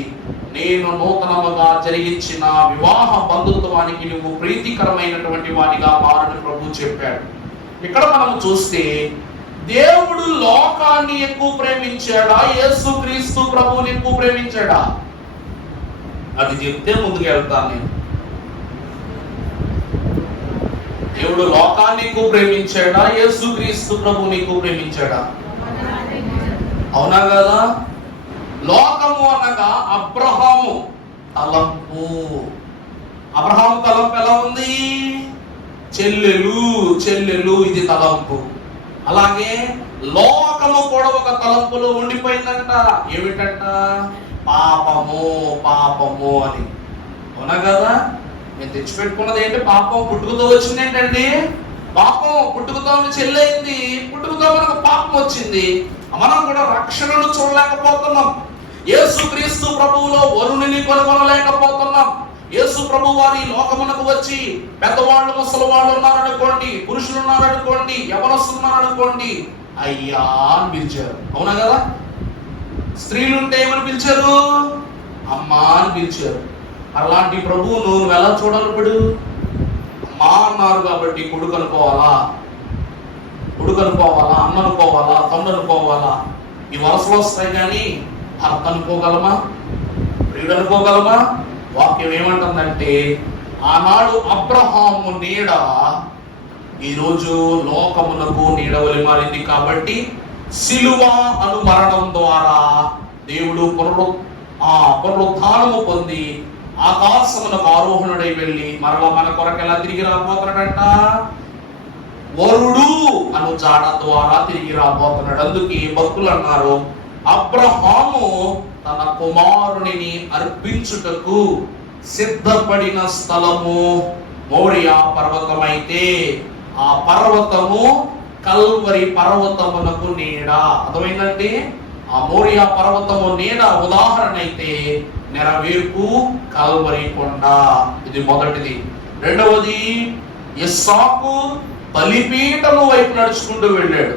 నేను నూతనముగా జరిగించిన వివాహ బంధుత్వానికి నువ్వు ప్రీతికరమైనటువంటి వాడిగా మారని ప్రభు చెప్పాడు. ఇక్కడ మనం చూస్తే దేవుడు లోకాన్ని ఎక్కువ ప్రేమించాడా, యేసుక్రీస్తు ప్రభువుని ఎక్కువ ప్రేమించాడా? అది చెప్తే ముందుకు వెళ్తాను నేను. దేవుడు లోకాన్ని ఎక్కువ ప్రేమించాడా, యేసుక్రీస్తు ప్రభువుని ఎక్కువ ప్రేమించాడా? అవునా కదా? లోకము అనగా అబ్రహాము తలంపు. అబ్రహాము తలంపు ఎలా ఉంది? చెల్లెలు, చెల్లెలు, ఇది తలంపు. అలాగే లోకము కూడా ఒక తలంపులో ఉండిపోయిందంట. ఏమిటంట? పాపము, పాపము అని. అవునా కదా? నేను తెచ్చిపెట్టుకున్నది ఏంటి? పాపం పుట్టుకతో వచ్చింది ఏంటండి? పాపం పుట్టుకతో చెల్లైంది, పుట్టుకతో మనకు పాపం వచ్చింది. మనం కూడా రక్షణను చూడలేకపోతున్నాం. యేసుక్రీస్తు ప్రభువులో వరుణిని కనుగొనలేకపోతున్నాం. యేసు ప్రభు వారి లోకమునకు వచ్చి పెద్దవాళ్ళు, ముసలి వాళ్ళు ఉన్నారనుకోండి, పురుషులు ఉన్నారనుకోండి, యవనస్తులు ఉన్నారనుకోండి, అయ్యా అని పిలిచారు. అవునా కదా? స్త్రీలుంటే ఏమని పిలిచారు? అమ్మా అని పిలిచారు. అలాంటి ప్రభువును నువ్వు ఎలా చూడాలి? ఇప్పుడు అమ్మా అన్నారు కాబట్టి కొడుకు అనుకోవాలా, కొడుకు అనుకోవాలా, అన్న అనుకోవాలా, తమ్ముడు అనుకోవాలా? ఈ వరసలు వస్తాయి కానీ భర్త అనుకోగలమా, ప్రియుడు అనుకోగలమా? వాక్యం ఏమంటుందంటే, ఆనాడు అబ్రహాము నీడ ఈరోజు లోకమునకు నీడవలి మారింది. కాబట్టి సిలువ అను మరణం ద్వారా దేవుడు పునరుద్ధానము పొంది ఆకాశమునకు ఆరోహణుడై వెళ్ళి మరలా మన కొరకు ఎలా తిరిగి రాబోతున్నాడంట? వరుడు అను జాడ ద్వారా తిరిగి రాబోతున్నాడు. అందుకే భక్తులు అన్నారు, అబ్రహాము తన కుమారునిని అర్పించుటకు సిద్ధపడిన స్థలము మోరియా పర్వతమైతే ఆ పర్వతము కల్వరి పర్వతమునకు నీడ. అర్థమైందండి? ఆ మోరియా పర్వతము నీడ ఉదాహరణ అయితే నెరవేర్పు కల్వరి కొండ. ఇది మొదటిది. రెండవది, ఇస్సాకు బలిపీఠము వైపు నడుచుకుంటూ వెళ్ళాడు,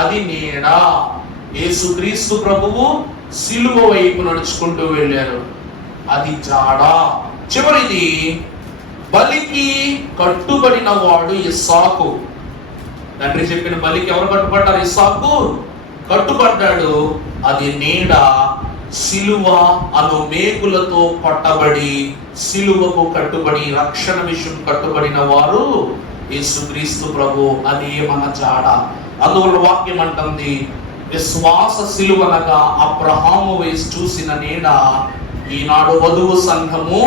అది నీడ. యేసుక్రీస్తు ప్రభువు సిలువ వైపు నడుచుకుంటూ వెళ్ళారు, అది జాడ. చివరిది, బలికి కట్టుబడిన వాడు ఇస్సాకు. తండ్రి చెప్పిన బలికి ఎవరు కట్టుబడ్డారు? ఇస్సాకు కట్టుబడ్డాడు, అది నీడ. సిలువ అను మేకులతో కొట్టబడి సిలువకు కట్టుబడి రక్షణ విషయం కట్టుబడిన వారు యేసుక్రీస్తు ప్రభు, అది మన జాడ. అందువల్ల వాక్యం అంటుంది, విశ్వాస సిలువనగా అబ్రహాము వేసి చూసిన నీడ ఈనాడు వధువు సంఘము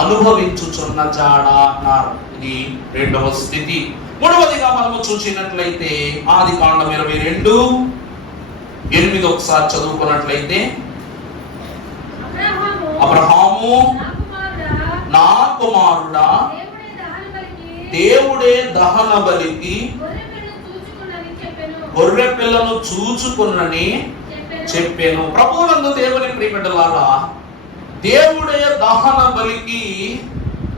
అనుభవించుచున్న జాడ అన్నారు. ఇది రెండవ స్థితి. మూడవదిగా మనము చూసినట్లయితే ఆదికాండం 22:8 ఒకసారి చదువుకున్నట్లయితే, అబ్రహాము నా కుమారుడా దేవుడే దహన బలికి గొర్రె పిల్లను చూచుకున్నని చెప్పాను. ప్రభువునందు దేవుని ప్రియబిడ్డలారా, దేవుడే దహన బలికి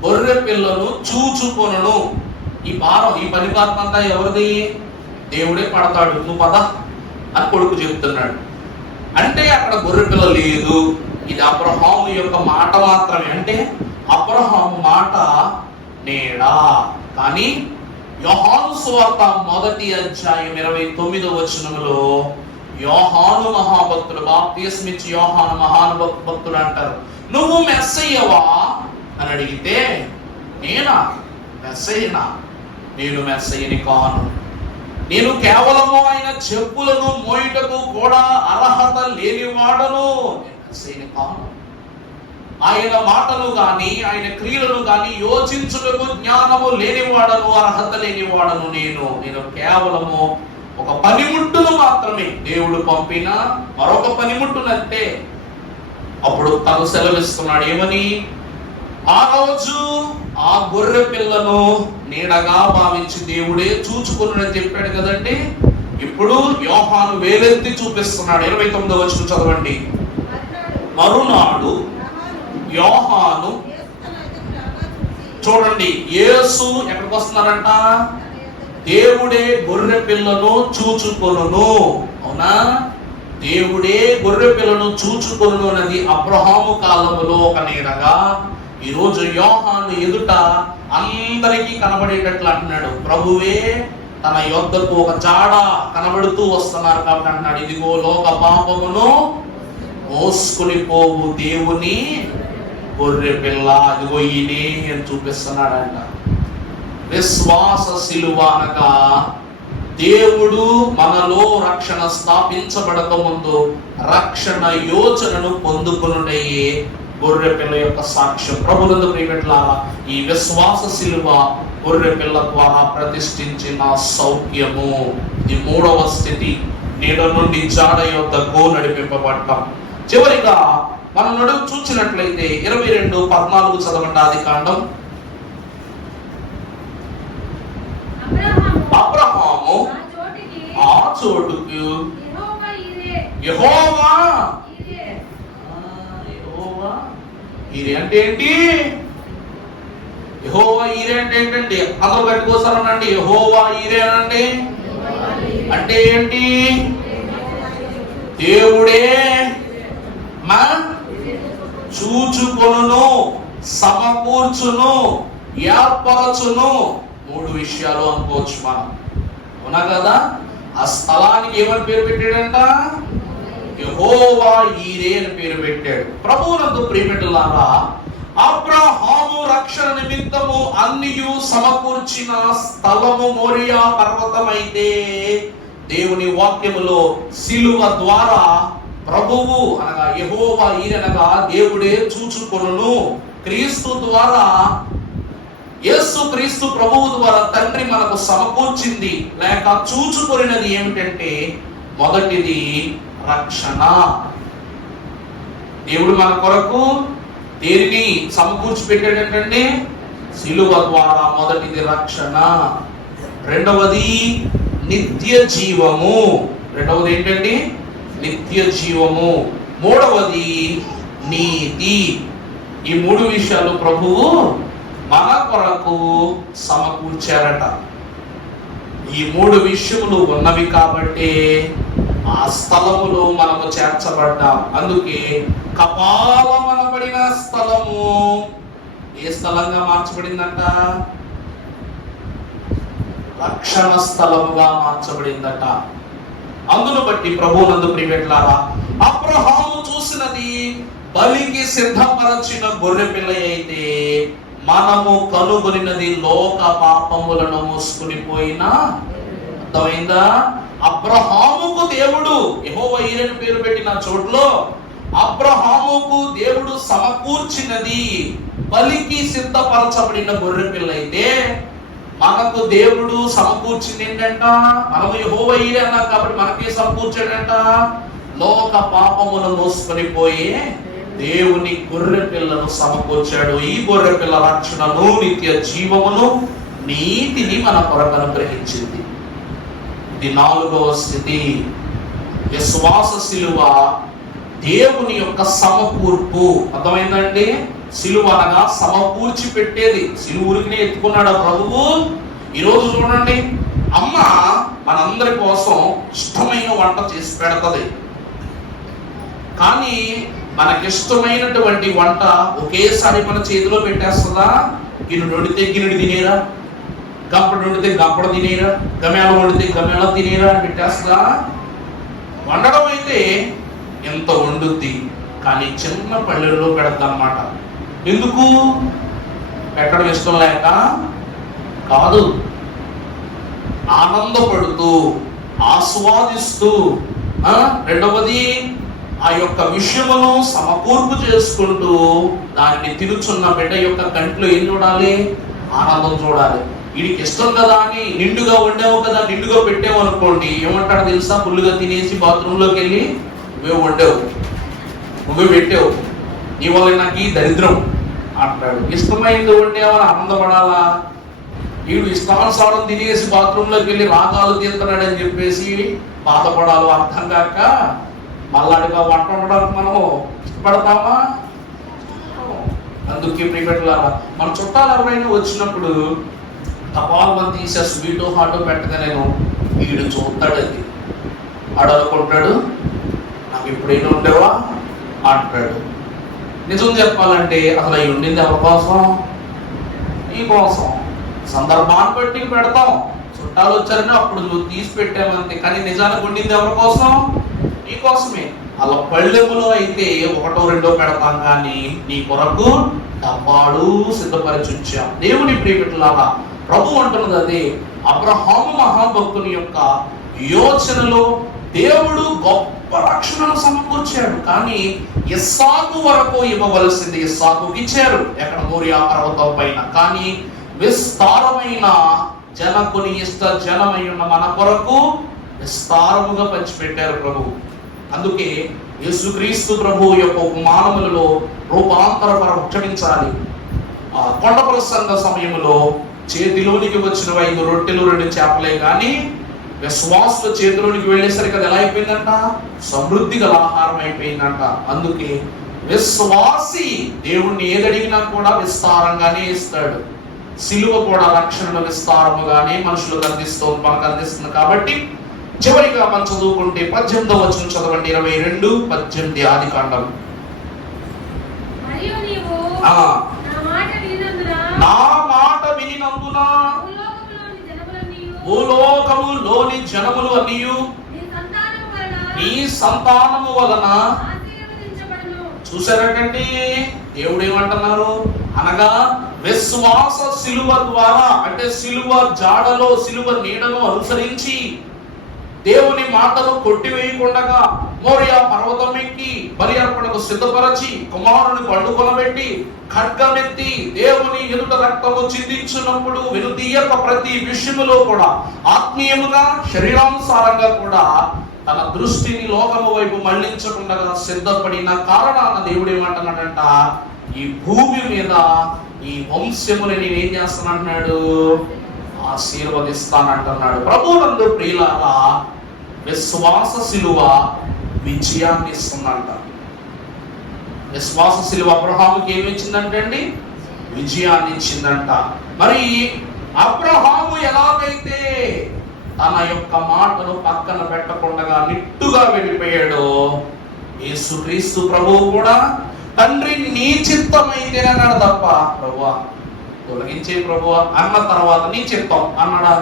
గొర్రె పిల్లను చూచుకొనును. ఈ భారం, ఈ పని భారం అంతా ఎవరిది? దేవుడే పడతాడు, నువ్వు పద అని కొడుకు చెప్తున్నాడు. అంటే అక్కడ గొర్రె పిల్ల లేదు, ఇది అబ్రహాము యొక్క మాట మాత్రమే. అంటే అబ్రహాము మాట నీడా. కానీ యోహాను సువార్త 1:29 యోహాను మహాభక్తుడు, బాప్తిస్మిచ్చి యోహాను మహాభక్తుడు అంటారు, నువ్వు మెస్సయ్యవా అని అడిగితే, నేనా మెస్సయ్యనా? నేను మెస్సయ్యని కాను. నేను కేవలము ఆయన చెప్పులను మోయుటకు కూడా అర్హత లేనివాడను. నేను మెస్సయ్యని కాను. ఆయన మాటలు గాని ఆయన క్రియలను గాని యోచించుటకు జ్ఞానము లేనివాడను, అర్హత లేనివాడను. నేను కేవలము ఒక పనిముట్టును మాత్రమే, దేవుడు పంపిన మరొక పనిముట్టునంటే. అప్పుడు తను సెలవిస్తున్నాడు ఏమని? ఆ రోజు ఆ గొర్రె పిల్లను నీడగా భావించి దేవుడే చూచుకున్నాడని చెప్పాడు కదండి. ఇప్పుడు యోహాను వేలెత్తి చూపిస్తున్నాడు. 29 చదవండి. మరునాడు యోహాను, చూడండి, యేసు ఎక్కడికి వస్తున్నారంట? దేవుడే గొర్రె పిల్లను చూచుకొనును. అవునా? దేవుడే గొర్రె పిల్లను చూచుకొనును అన్నది అబ్రహాము కాలములో ఒక నీడగా, ఈ రోజు యోహాను ఎదుట అందరికీ కనబడేటట్లు అంటున్నాడు. ప్రభువే తన యొద్దకు ఒక జాడ కనబడుతూ వస్తున్నారు కాబట్టి అంటున్నాడు, ఇదిగో లోక పాపమును మోసుకొని పోవు దేవుని గొర్రె పిల్ల, ఇదిగో ఈయనే అని చూపిస్తున్నాడంట. విశ్వాస సిలువ అనగా దేవుడు మనలో రక్షణ స్థాపించబడక ముందు రక్షణ యోచనను పొందుకొనుటయే గొర్రె పిల్ల యొక్క సాక్ష్యం. ప్రభునందు ప్రియబిడ్డలారా, ఈ విశ్వాస సిలువ గొర్రె పిల్ల ద్వారా ప్రతిష్ఠించిన సౌఖ్యము. ఇది మూడవ స్థితి, నీడ నుండి జాడ యొద్దకు నడిపింపబడటం. చివరిగా మనం నడుము చూసినట్లయితే 22:14 చదవండి. ఆదికాండం. అబ్రహాము ఆ చోటుకు యెహోవా ఈరే అంటే ఏంటి? యెహోవా ఈరే అంటే ఏంటండి? అందరూ గట్టికోసారనండి, యెహోవా ఈరే అనండి. అంటే ఏంటి? దేవుడే చూచుకొనును, సమకూర్చును, ఏర్పరచును. 3 విషయాలు అనుకోవచ్చు మనం. అవునా కదా? ఆ స్థలానికి ఏమని పేరు పెట్టాడంట? యెహోవా ఈరే అని పేరు పెట్టాడు. ప్రభువునందు ప్రియబిడ్డలారా, అబ్రహాము రక్షణ నిమిత్తము అన్నియు సమకూర్చిన స్థలము మోరియా పర్వతమైతే దేవుని వాక్యములో సిలువ ద్వారా ప్రభువు అనగా యెహోవా ఈయనగా దేవుడే చూచుకొనును, క్రీస్తు ద్వారా యేసు క్రీస్తు ప్రభువు ద్వారా తండ్రి మనకు సమకూర్చింది లేక చూచుకొనినది ఏమిటంటే మొదటిది రక్షణ. దేవుడు మన కొరకు దేనిని సమకూర్చి పెట్టాడంటే సిలువ ద్వారా. మొదటిది రక్షణ, రెండవది నిత్య జీవము. రెండవది ఏంటండి? నిత్య జీవము. మూడవది నీతి. ఈ మూడు విషయాలు ప్రభువు మన కొరకు సమకూర్చారట. ఈ మూడు విషయములు ఉన్నవి కాబట్టి ఆ స్థలములో మనము చేర్చబడ్డాం. అందుకే కపాలమనబడిన స్థలము ఏ స్థలంగా మార్చబడిందంట? రక్షణ స్థలముగా మార్చబడిందట. అందును బట్టి ప్రభువునందు ప్రియమిత్రులారా, అబ్రహాము చూసినది బలికి సిద్ధపరచిన గొర్రె పిల్ల అయితే, మనము కనుగొనినది లోక పాపములను మోసుకుని పోయిన. అర్థమైందా? అబ్రహాముకు దేవుడు యెహోవా ఈరెను పేరు పెట్టిన చోట్లో అబ్రహాముకు దేవుడు సమకూర్చినది బలికి సిద్ధపరచబడిన గొర్రె పిల్ల అయితే, మనకు దేవుడు సమకూర్చింది ఏంటంట? మనము యెహోవా ఈరే అన్నాం కాబట్టి మనకే సమకూర్చాడంట లోక పాపమును మోసుకొని పోయే దేవుని గొర్రె పిల్లను సమకూర్చాడు. ఈ గొర్రె పిల్ల రక్షణను, నిత్య జీవమును, నీతిని మన కొరకు అనుగ్రహించింది. ఇది నాలుగవ స్థితి. విశ్వాస సిలువ దేవుని యొక్క సమకూర్పు. అర్థమైందండి? సిలువ అనగా సమకూర్చి పెట్టేది. సిలువురికినే ఎత్తుకున్నాడు ఆ ప్రభువు. ఈరోజు చూడండి, అమ్మ మనందరి కోసం ఇష్టమైన వంట చేసి పెడతది. కానీ మనకిష్టమైనటువంటి వంట ఒకేసారి మన చేతిలో పెట్టేస్తుందా? గిన్నెడు వండితే గిన్నెడు తినేరా, గంపడు వండితే గంపడ తినేరా, గమేళ వండితే గమేళ తినేరా అని పెట్టేస్తుందా? వండడం అయితే ఎంత వండుద్ది, కానీ చిన్న పల్లెల్లో పెడద్దన్నమాట. ఎందుకు? పెట్టడం ఇష్టం లేక కాదు, ఆనందపడుతూ ఆస్వాదిస్తూ. రెండవది ఆ యొక్క విషయమును సమకూర్పు చేసుకుంటూ దాన్ని తినుచున్న బిడ్డ యొక్క కంట్లో ఏం చూడాలి? ఆనందం చూడాలి. వీడికి ఇష్టం కదా అని నిండుగా వండావు కదా, నిండుగా పెట్టావు అనుకోండి, ఏమంటాడు తెలుసా? ఫుల్లుగా తినేసి బాత్రూంలోకి వెళ్ళి నువ్వే వండావు, నువ్వే పెట్టావు, నీ వల్ల నాకు ఈ దరిద్రం అంటాడు. ఇష్టమైంది వండావని ఆనందపడాలా? వీడు ఇష్టానుసారం తినేసి బాత్రూంలోకి వెళ్ళి రాగాలు తీస్తున్నాడు అని చెప్పేసి బాధపడాలి. అర్థం కాక మళ్ళాడిగా వంట వండడానికి మనము ఇష్టపడతామా? అందుకే ప్రియమిత్రులారా, మన చుట్టాలు ఎవరైనా వచ్చినప్పుడు తపాలు మంది తీసే స్వీట్ హాట్ పెట్టగా నేను వీడు చూస్తాడు, అది ఆడనుకుంటాడు, నాకు ఎప్పుడైనా ఉండేవా అంటాడు. నిజం చెప్పాలంటే అసలు అవి ఉండింది ఎవరి కోసం? నీ కోసం. సందర్భాన్ని బట్టి పెడతాం. చుట్టాలు వచ్చారని అప్పుడు నువ్వు తీసి పెట్టామంతే, కానీ నిజానికి ఉండింది ఎవరి కోసం? నీ కోసమే. అలా పళ్ళెములో అయితే ఒకటో రెండో పెడతాం, కానీ నీ కొరకు డబ్బాలు సిద్ధపరిచి ఉంచాం. దేవుని ప్రియమిత్రులారా, ప్రభు అంటున్నది అదే. అబ్రహాము మహాభక్తుని యొక్క యోచనలో దేవుడు గొప్ప రక్షణను సమకూర్చాడు, కానీ ఇస్సాకు వరకు ఇవ్వవలసింది ఇస్సాకుకి ఇచ్చారు. ఎక్కడ? మోరియా పర్వతం పైన. కానీ విస్తారమైన జనకుని ఇష్ట జనమై ఉన్న మన కొరకు విస్తారముగా పంచిపెట్టారు ప్రభు. అందుకే యేసుక్రీస్తు ప్రభు యొక్క ఉపమానములలో రూపాంతరపరక్షమించాలి. ఆ కొండ ప్రసంగ సమయంలో చేతిలోనికి వచ్చిన 5 రొట్టెలు 2 చేపలే కానీ విశ్వాసుల చేతిలోనికి వెళ్ళేసరికి అది ఎలా అయిపోయిందంట? సమృద్ధి గల ఆహారం అయిపోయిందంట. అందుకే విశ్వాసి దేవుణ్ణి ఏదడిగినా కూడా విస్తారంగానే ఇస్తాడు. సిలువ కూడా రక్షణను విస్తారముగానే మనుషులకు మనకు అందిస్తుంది. కాబట్టి చివరిగా మనం చదువుకుంటే 18వ వచనం చదవండి. 22:18 ఆదికాండం. నా మాట వినినందున భూలోకములోని జనములు అన్నియు నీ సంతానము వలన. చూసారటండి దేవుడు ఏమంటున్నారు? అనగా విశ్వాస సిలువ ద్వారా, అంటే సిలువ జాడలో సిలువ నీడను అనుసరించి దేవుని మాటలు కొట్టివేయకుండగా మోరియా పర్వతం ఎక్కి బలి అర్పణకు సిద్ధపరచి కుమారుని పండుకొనబెట్టి ఖడ్గమెత్తి దేవుని ఎదుట రక్తము చిందించినప్పుడు వెనుదీయక ప్రతి విషయములో కూడా ఆత్మీయముగా శరీరానుసారంగా కూడా తన దృష్టిని లోకము వైపు మళ్లించకుండా సిద్ధపడిన కారణాన దేవుడు ఏమంటున్నాడంట, ఈ భూమి మీద ఈ వంశముని నేనేం చేస్తానంటున్నాడు, ఆశీర్వదిస్తానంటున్నాడు. ప్రభువునందు ప్రియులారా, విశ్వాస శిలువ విజయాన్ని ఇస్తుందంట. విశ్వాస శిలువ అబ్రహాముకి ఏమి ఇచ్చిందంటే అండి, విజయాన్ని ఇచ్చిందంట. మరి అబ్రహాము ఎలాగైతే తన యొక్క మాటను పక్కన పెట్టకుండా నిట్టుగా వెళ్ళిపోయాడో, యేసుక్రీస్తు ప్రభువు కూడా తండ్రి నీ చిత్తమైతే అన్నాడు తప్ప, ప్రభువా తొలగించే ప్రభువా అన్న తర్వాత నీ చిత్తం అన్నాడా?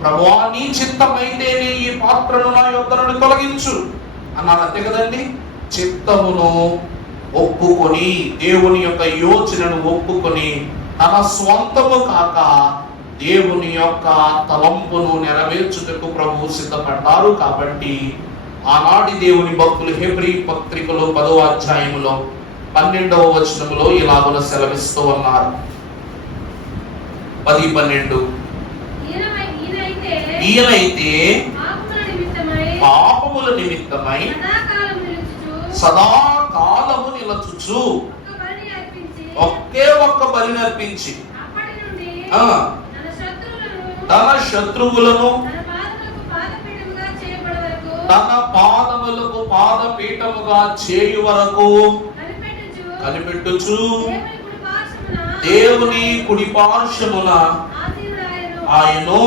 ప్రభువా నీ చిత్తమైతేనే ఈ పాత్రను నా యొద్ద నుండి తొలగించు అన్నాడు, అంతే కదండి. చిత్తమును ఒప్పుకొని, దేవుని యొక్క యోచనను ఒప్పుకొని, తన స్వంతము కాక దేవుని యొక్క తలంపును నెరవేర్చుటకు ప్రభువు సిద్ధపడ్డారు. కాబట్టి ఆనాటి దేవుని భక్తులు హెబ్రీ పత్రికలో 10వ అధ్యాయములో 12వ వచనములో ఇలాగ సెలవిస్తూ ఉన్నారు. 10-12 ఈయనైతే పాపముల నిమిత్తమై సదాకాలము నిలచుచు ఒకే ఒక్క బలిని అర్పించి తన శత్రువులను తన పాదములకు పాదపీఠముగా చేయు వరకు కనిపెట్టుచు దేవుని కుడి పార్శ్వమున ఆయను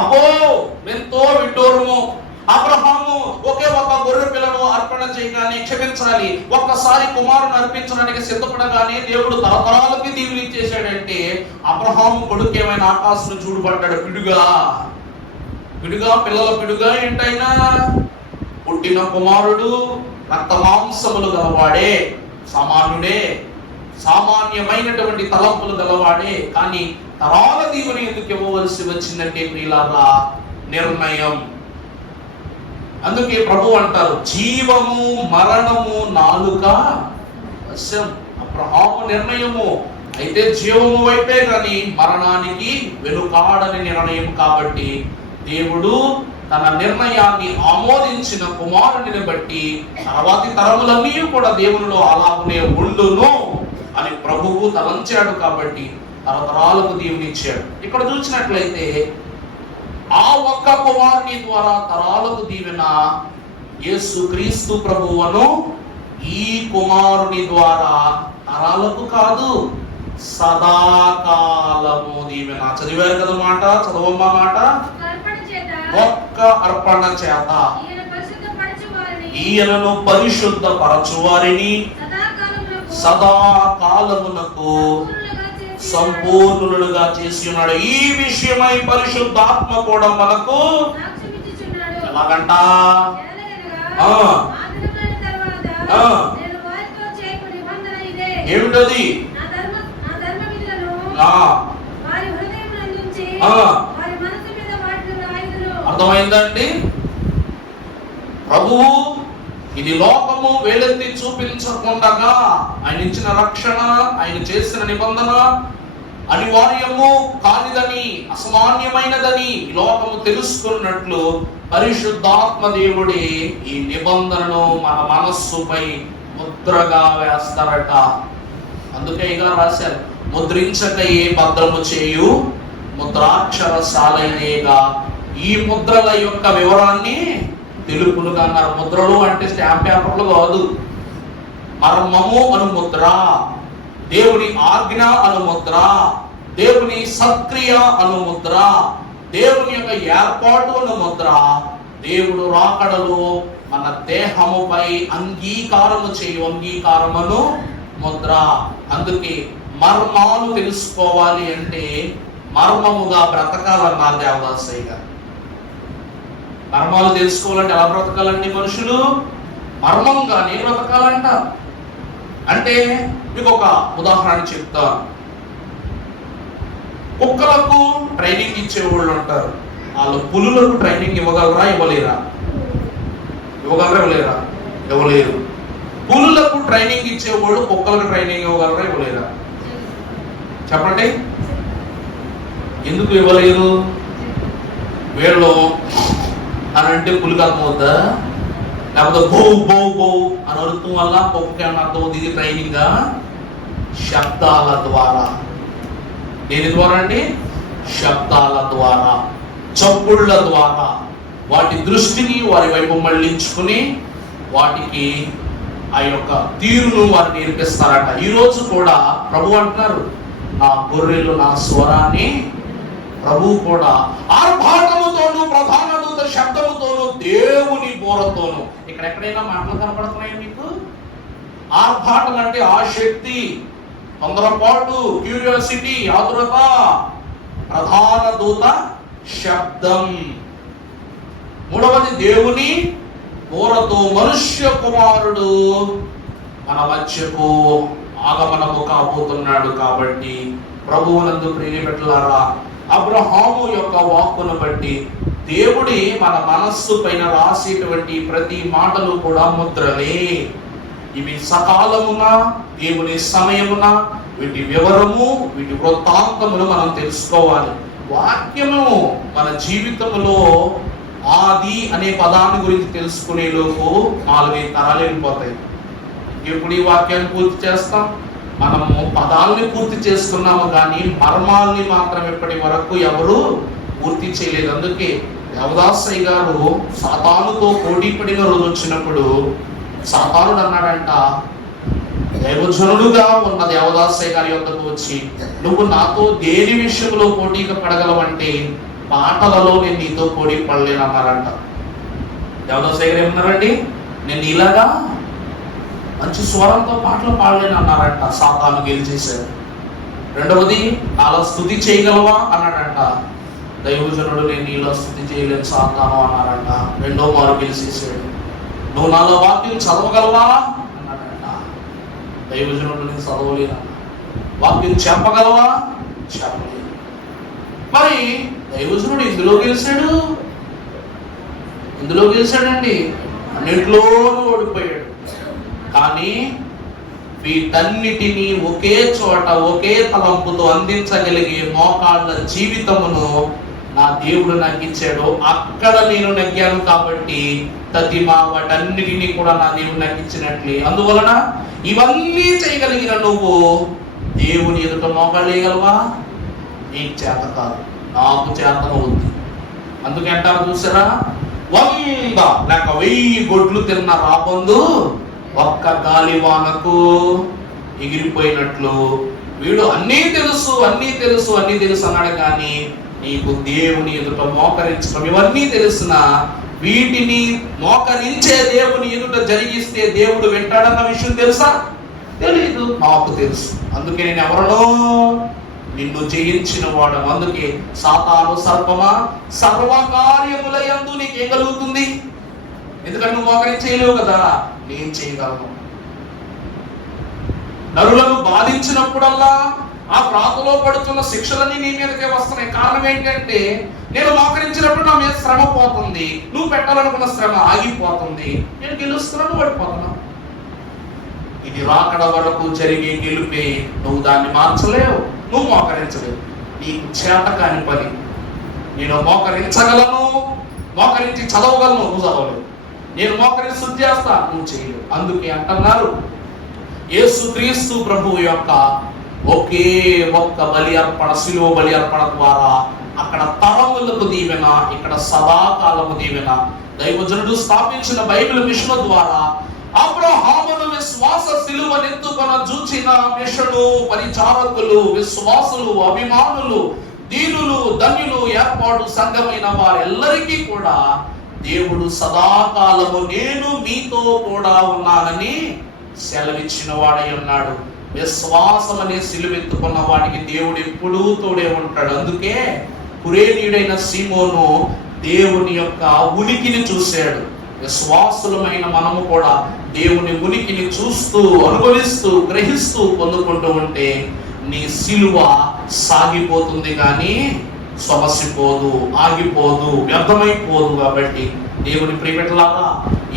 అపో ఎంతో విడ్డూరము. అబ్రహాము ఒకే ఒక గొర్రె పిల్లను అర్పణ చేయగానే, క్షమించాలి, ఒక్కసారి కుమారుని అర్పించడానికి సిద్ధపడగానే దేవుడు తరతరాలకి దీవునిచ్చేశాడంటే, అబ్రహాము కొడుకు ఏమైనా ఆకాశం చూడబడ్డాడు పిడుగా పిల్లల పిడుగా ఏంటైనా పుట్టిన కుమారుడు రక్త మాంసములు గలవాడే, సామాన్యుడే, సామాన్యమైనటువంటి తలంపులు గలవాడే. కానీ తరాల దీవుని ఎందుకు ఇవ్వవలసి వచ్చిందంటే ప్రియులారా, నిర్ణయం. అందుకే ప్రభు అంటారు, జీవము మరణము నాలుక వశం. అబ్రహాము నిర్ణయము అయితే జీవము వైపే కానీ మరణానికి వెనుకాడని నిర్ణయం. కాబట్టి దేవుడు తన నిర్ణయాన్ని ఆమోదించిన కుమారుని బట్టి తర్వాతి తరములన్నీ కూడా దేవునిలో అలాగనే ఉండును అని ప్రభువు తలంచాడు. కాబట్టి తరతరాలకు దీవెనిచ్చాడు. ఇక్కడ చూసినట్లయితే ఆ ఒక్క కుమారుని ద్వారా తరాలకు దీవెన, యేసుక్రీస్తు ప్రభువును ఈ కుమారుని ద్వారా తరాలకు కాదు సదాకాలము దీవెన. చదివారు కదా మాట, చదవమ్మా మాట. ఒక్క అర్పణ చేత ఈయనను పరిశుద్ధపరచువారిని సదాకాలమునకు సంపూర్ణులుగా చేసి ఉన్నాడు. ఈ విషయమై పరిశుద్ధాత్మ కూడా మనకు ఎలాగంట, ఏమిటది? అర్థమైందండి? ప్రభువు ఇది లోకము వేలెత్తి చూపించకుండా ఆయన ఇచ్చిన రక్షణ, ఆయన చేసిన నిబంధన అనివార్యము కానిదని, అసామాన్యమైనదని లోకము తెలుసుకున్నట్లు పరిశుద్ధాత్మ దేవుడే ఈ నిబంధనను మన మనస్సుపై ముద్రగా వేస్తారట. అందుకే ఇలా రాశారు, ముద్రించకయే భద్రము చేయు ముద్రాక్షరశాలైనేగా ఈ ముద్రల యొక్క వివరాన్ని తెలుపులుగా అన్నారు. ముద్రలు అంటే స్టాంప్ పేపర్లు కాదు. మర్మము అను ముద్ర, దేవుని ఆజ్ఞ అను ముద్ర, దేవుని సక్రియ అను ముద్ర, దేవుని యొక్క ఏర్పాటు అను ముద్ర, దేవుడు రాకడలో మన దేహముపై అంగీకారము చేయు అంగీకారమును ముద్ర. అందుకే మర్మాలు తెలుసుకోవాలి అంటే మర్మముగా బ్రతకాలన్నారు దేవదాసయ్య గారు. మర్మాలు తెలుసుకోవాలంటే ఎలా బ్రతకాలండి మనుషులు? మర్మంగానే బ్రతకాలంట. అంటే మీకు ఒక ఉదాహరణ చెప్తాను. కుక్కలకు ట్రైనింగ్ ఇచ్చేవాళ్ళు ఉంటారు. వాళ్ళు పులులకు ట్రైనింగ్ ఇవ్వగలరా ఇవ్వలేరా? ఇవ్వలేరు. పులులకు ట్రైనింగ్ ఇచ్చేవాళ్ళు కుక్కలకు ట్రైనింగ్ ఇవ్వగలరా ఇవ్వలేరా? చెప్పండి, ఎందుకు ఇవ్వలేరు? వీళ్ళు అని అంటే పులికి అర్థమవుద్దా? లేకపోతే బౌ బౌ బౌ అని అర్థం వల్ల కుక్కకి ఏమన్నా అర్థమవుతుంది? ఇది ట్రైనింగ్ శబ్దాల ద్వారా. దేని ద్వారా అండి? శబ్దాల ద్వారా, చప్పుళ్ళ ద్వారా వాటి దృష్టిని వారి వైపు మళ్ళించుకుని వాటికి ఆ యొక్క తీరును వారు నేర్పిస్తారట. ఈ రోజు కూడా ప్రభు అంటున్నారు, నా గొర్రెలు నా స్వరాన్ని. ప్రభువు కూడా ఆర్భాటముతోను, ప్రధాన దూత శబ్దముతోను, దేవుని బోరతోను. ఇక్కడ ఎక్కడైనా మాటలు కనపడుతున్నాయా మీకు? ఆర్భాటం అంటే ఆసక్తి, తొందరపాటు, క్యూరియాసిటీ, ఆతురత. ప్రధాన దూత శబ్దం. మూడవది దేవుని బోరతో. మనుష్య కుమారుడు మన మధ్యకు ఆగమనము కాబోతున్నాడు. కాబట్టి ప్రభువునందు ప్రియబిడ్డలారా, అబ్రహాము యొక్క వాక్కును బట్టి దేవుడి మన మనస్సు పైన రాసేటువంటి ప్రతి మాటలు కూడా ముద్రలే. ఇవి సకాలమున, దేవుని సమయమున వీటి వివరము, వీటి వృత్తాంతమును మనం తెలుసుకోవాలి. వాక్యము మన జీవితంలో ఆది అనే పదాన్ని గురించి తెలుసుకునే లోపు 4-5 తరాలు వెళ్ళిపోతాయి. ఎప్పుడు ఈ వాక్యాన్ని పూర్తి చేస్తాం? మనము పదాలని పూర్తి చేసుకున్నాము, కానీ మర్మాల్ని మాత్రం ఇప్పటి వరకు ఎవరు పూర్తి చేయలేదు. అందుకే దేవదాసయ్య గారు సాతానుతో పోటీ పడిన రోజు వచ్చినప్పుడు సాతానుడు అన్నాడంట, దైవజనుడుగా ఉన్న దేవదాసయ్య గారి యొద్దకు వచ్చి, నువ్వు నాతో దేని విషయంలో పోటీగా పడగలవంటే పాటలలో నేను నీతో పోటీ పడలేను అన్నారంట. దేవదాసయ్య గారు ఏమన్నారండి? నేను ఇలాగా మంచి స్వరంతో పాటలు పాడలేను అన్నారంట. సాతాను గెలిచేశాడు. రెండవది, నాలో స్తుతి చేయగలవా అన్నాడంట. దైవజనుడు, నేను నీలో స్తుతి చేయలేను సాతాను అన్నారంట. రెండో మారు గెలిచేశాడు. నువ్వు నాలో వాక్యం చదవగలవా అన్నాడంట. దైవజనుడు, నేను చదవలేను. వాక్యం చెప్పగలవా? చెప్పలేదు. మరి దైవజనుడు ఎందులో గెలిచాడండి? అన్నింటిలోనూ ఓడిపోయాడు. కానీ వీటన్నిటినీ ఒకే చోట, ఒకే తలంపుతో అందించగలిగే మోకాళ్ళ జీవితమును నా దేవుడు నాకు ఇచ్చాడు. అక్కడ నేను నగ్గాను కాబట్టి తతిమా వాటన్నిటినీ కూడా నా దేవుడు నాకు ఇచ్చినట్లే. అందువలన ఇవన్నీ చేయగలిగిన నువ్వు దేవుని ఎదుట మోకాళ్ళు వేయగలవా? నీకు చేత కాదు, నాకు చేతన ఉంది. అందుకే అంటారు చూసారా, 100 లేక 1000 గొడ్లు తిన్న రాబందు ఒక్క గాలివానకు ఎగిరిపోయినట్లు. వీడు అన్నీ తెలుసు అన్నాడు, కానీ నీకు దేవుని ఎదుట మోకరించడం ఇవన్నీ తెలిసిన వీటిని మోకరించే దేవుని ఎదుట జరిగిస్తే దేవుడు వింటాడన్న విషయం తెలుసా? తెలీదు. నాకు తెలుసు. అందుకే నేను ఎవరనో నిన్ను జయించిన వాడు. అందుకే సాతాను సర్పమా, సర్వకార్యములయందు నీకేం కలుగుతుంది? ఎందుకంటే నువ్వు మోకరించేయలేవు కదా, నేను చేయగలను. నరులను బాధించినప్పుడల్లా ఆ ప్రాంతంలో పడుతున్న శిక్షలన్నీ నీ మీదకే వస్తున్నాయి. కారణం ఏంటంటే నేను మోకరించినప్పుడు నా మీద శ్రమ పోతుంది, నువ్వు పెట్టాలనుకున్న శ్రమ ఆగిపోతుంది, నేను గెలుస్తున్నాను, ఓడిపోతున్నాను. ఇది రాకడ వరకు జరిగే గెలుపే. నువ్వు దాన్ని మార్చలేవు, నువ్వు మోకరించలేవు. నీకు చేత కాని పని. నేను మోకరించగలను, మోకరించి చదవగలను, నువ్వు చదవలేవు. నేను మోకరించి శుద్ధి చేస్తా, నువ్వు చేయలేవు. అందుకే అంటున్నారు, యేసుక్రీస్తు ప్రభువు యొక్క ఒకే ఒక్క బలి అర్పణ, శిలువ బలి అర్పణ ద్వారా అక్కడ తరములకు దీవెన, ఇక్కడ సదాకాలము దీవెన. దైవజనుడు స్థాపించిన బైబిల్ మిషన్ ద్వారా అబ్రహామును విశ్వాస సిలువనెత్తుకొన జూచిన మిషను పరిచారకులు, విశ్వాసులు, అభిమానులు, దీనులు, ధన్యులు, ఏర్పాటు సంఘమైన వారెల్లరికీ కూడా దేవుడు సదాకాలము నేను మీతో కూడా ఉన్నానని సెలవిచ్చిన వాడై ఉన్నాడు. విశ్వాసం అనే సిలువెత్తుకున్న వాడికి దేవుడు ఎప్పుడూ తోడే ఉంటాడు. అందుకే కురేనీయుడైన సీమోను దేవుని యొక్క ఉనికిని చూశాడు. విశ్వాసులమైన మనము కూడా దేవుని ఉనికిని చూస్తూ, అనుభవిస్తూ, గ్రహిస్తూ, పొందుకుంటూ ఉంటే నీ సిలువ సాగిపోతుంది కానీ సమసిపోదు, ఆగిపోదు, వ్యర్థమైపోదు. కాబట్టి దేవుని ప్రియమిత్రులారా,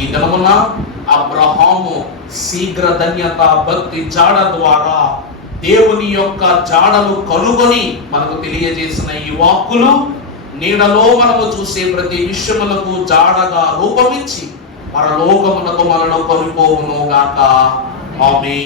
ఈ దినమున అబ్రహాము శీఘ్ర ధన్యత భక్తి జాడ ద్వారా దేవుని యొక్క జాడను కనుగొని మనకు తెలియజేసిన ఈ వాక్కులు నీడలో మనము చూసే ప్రతి విషయములకు జాడగా రూపమిచ్చి పరలోకమునకు మనను కొనిపోవును గాక. ఆమేన్.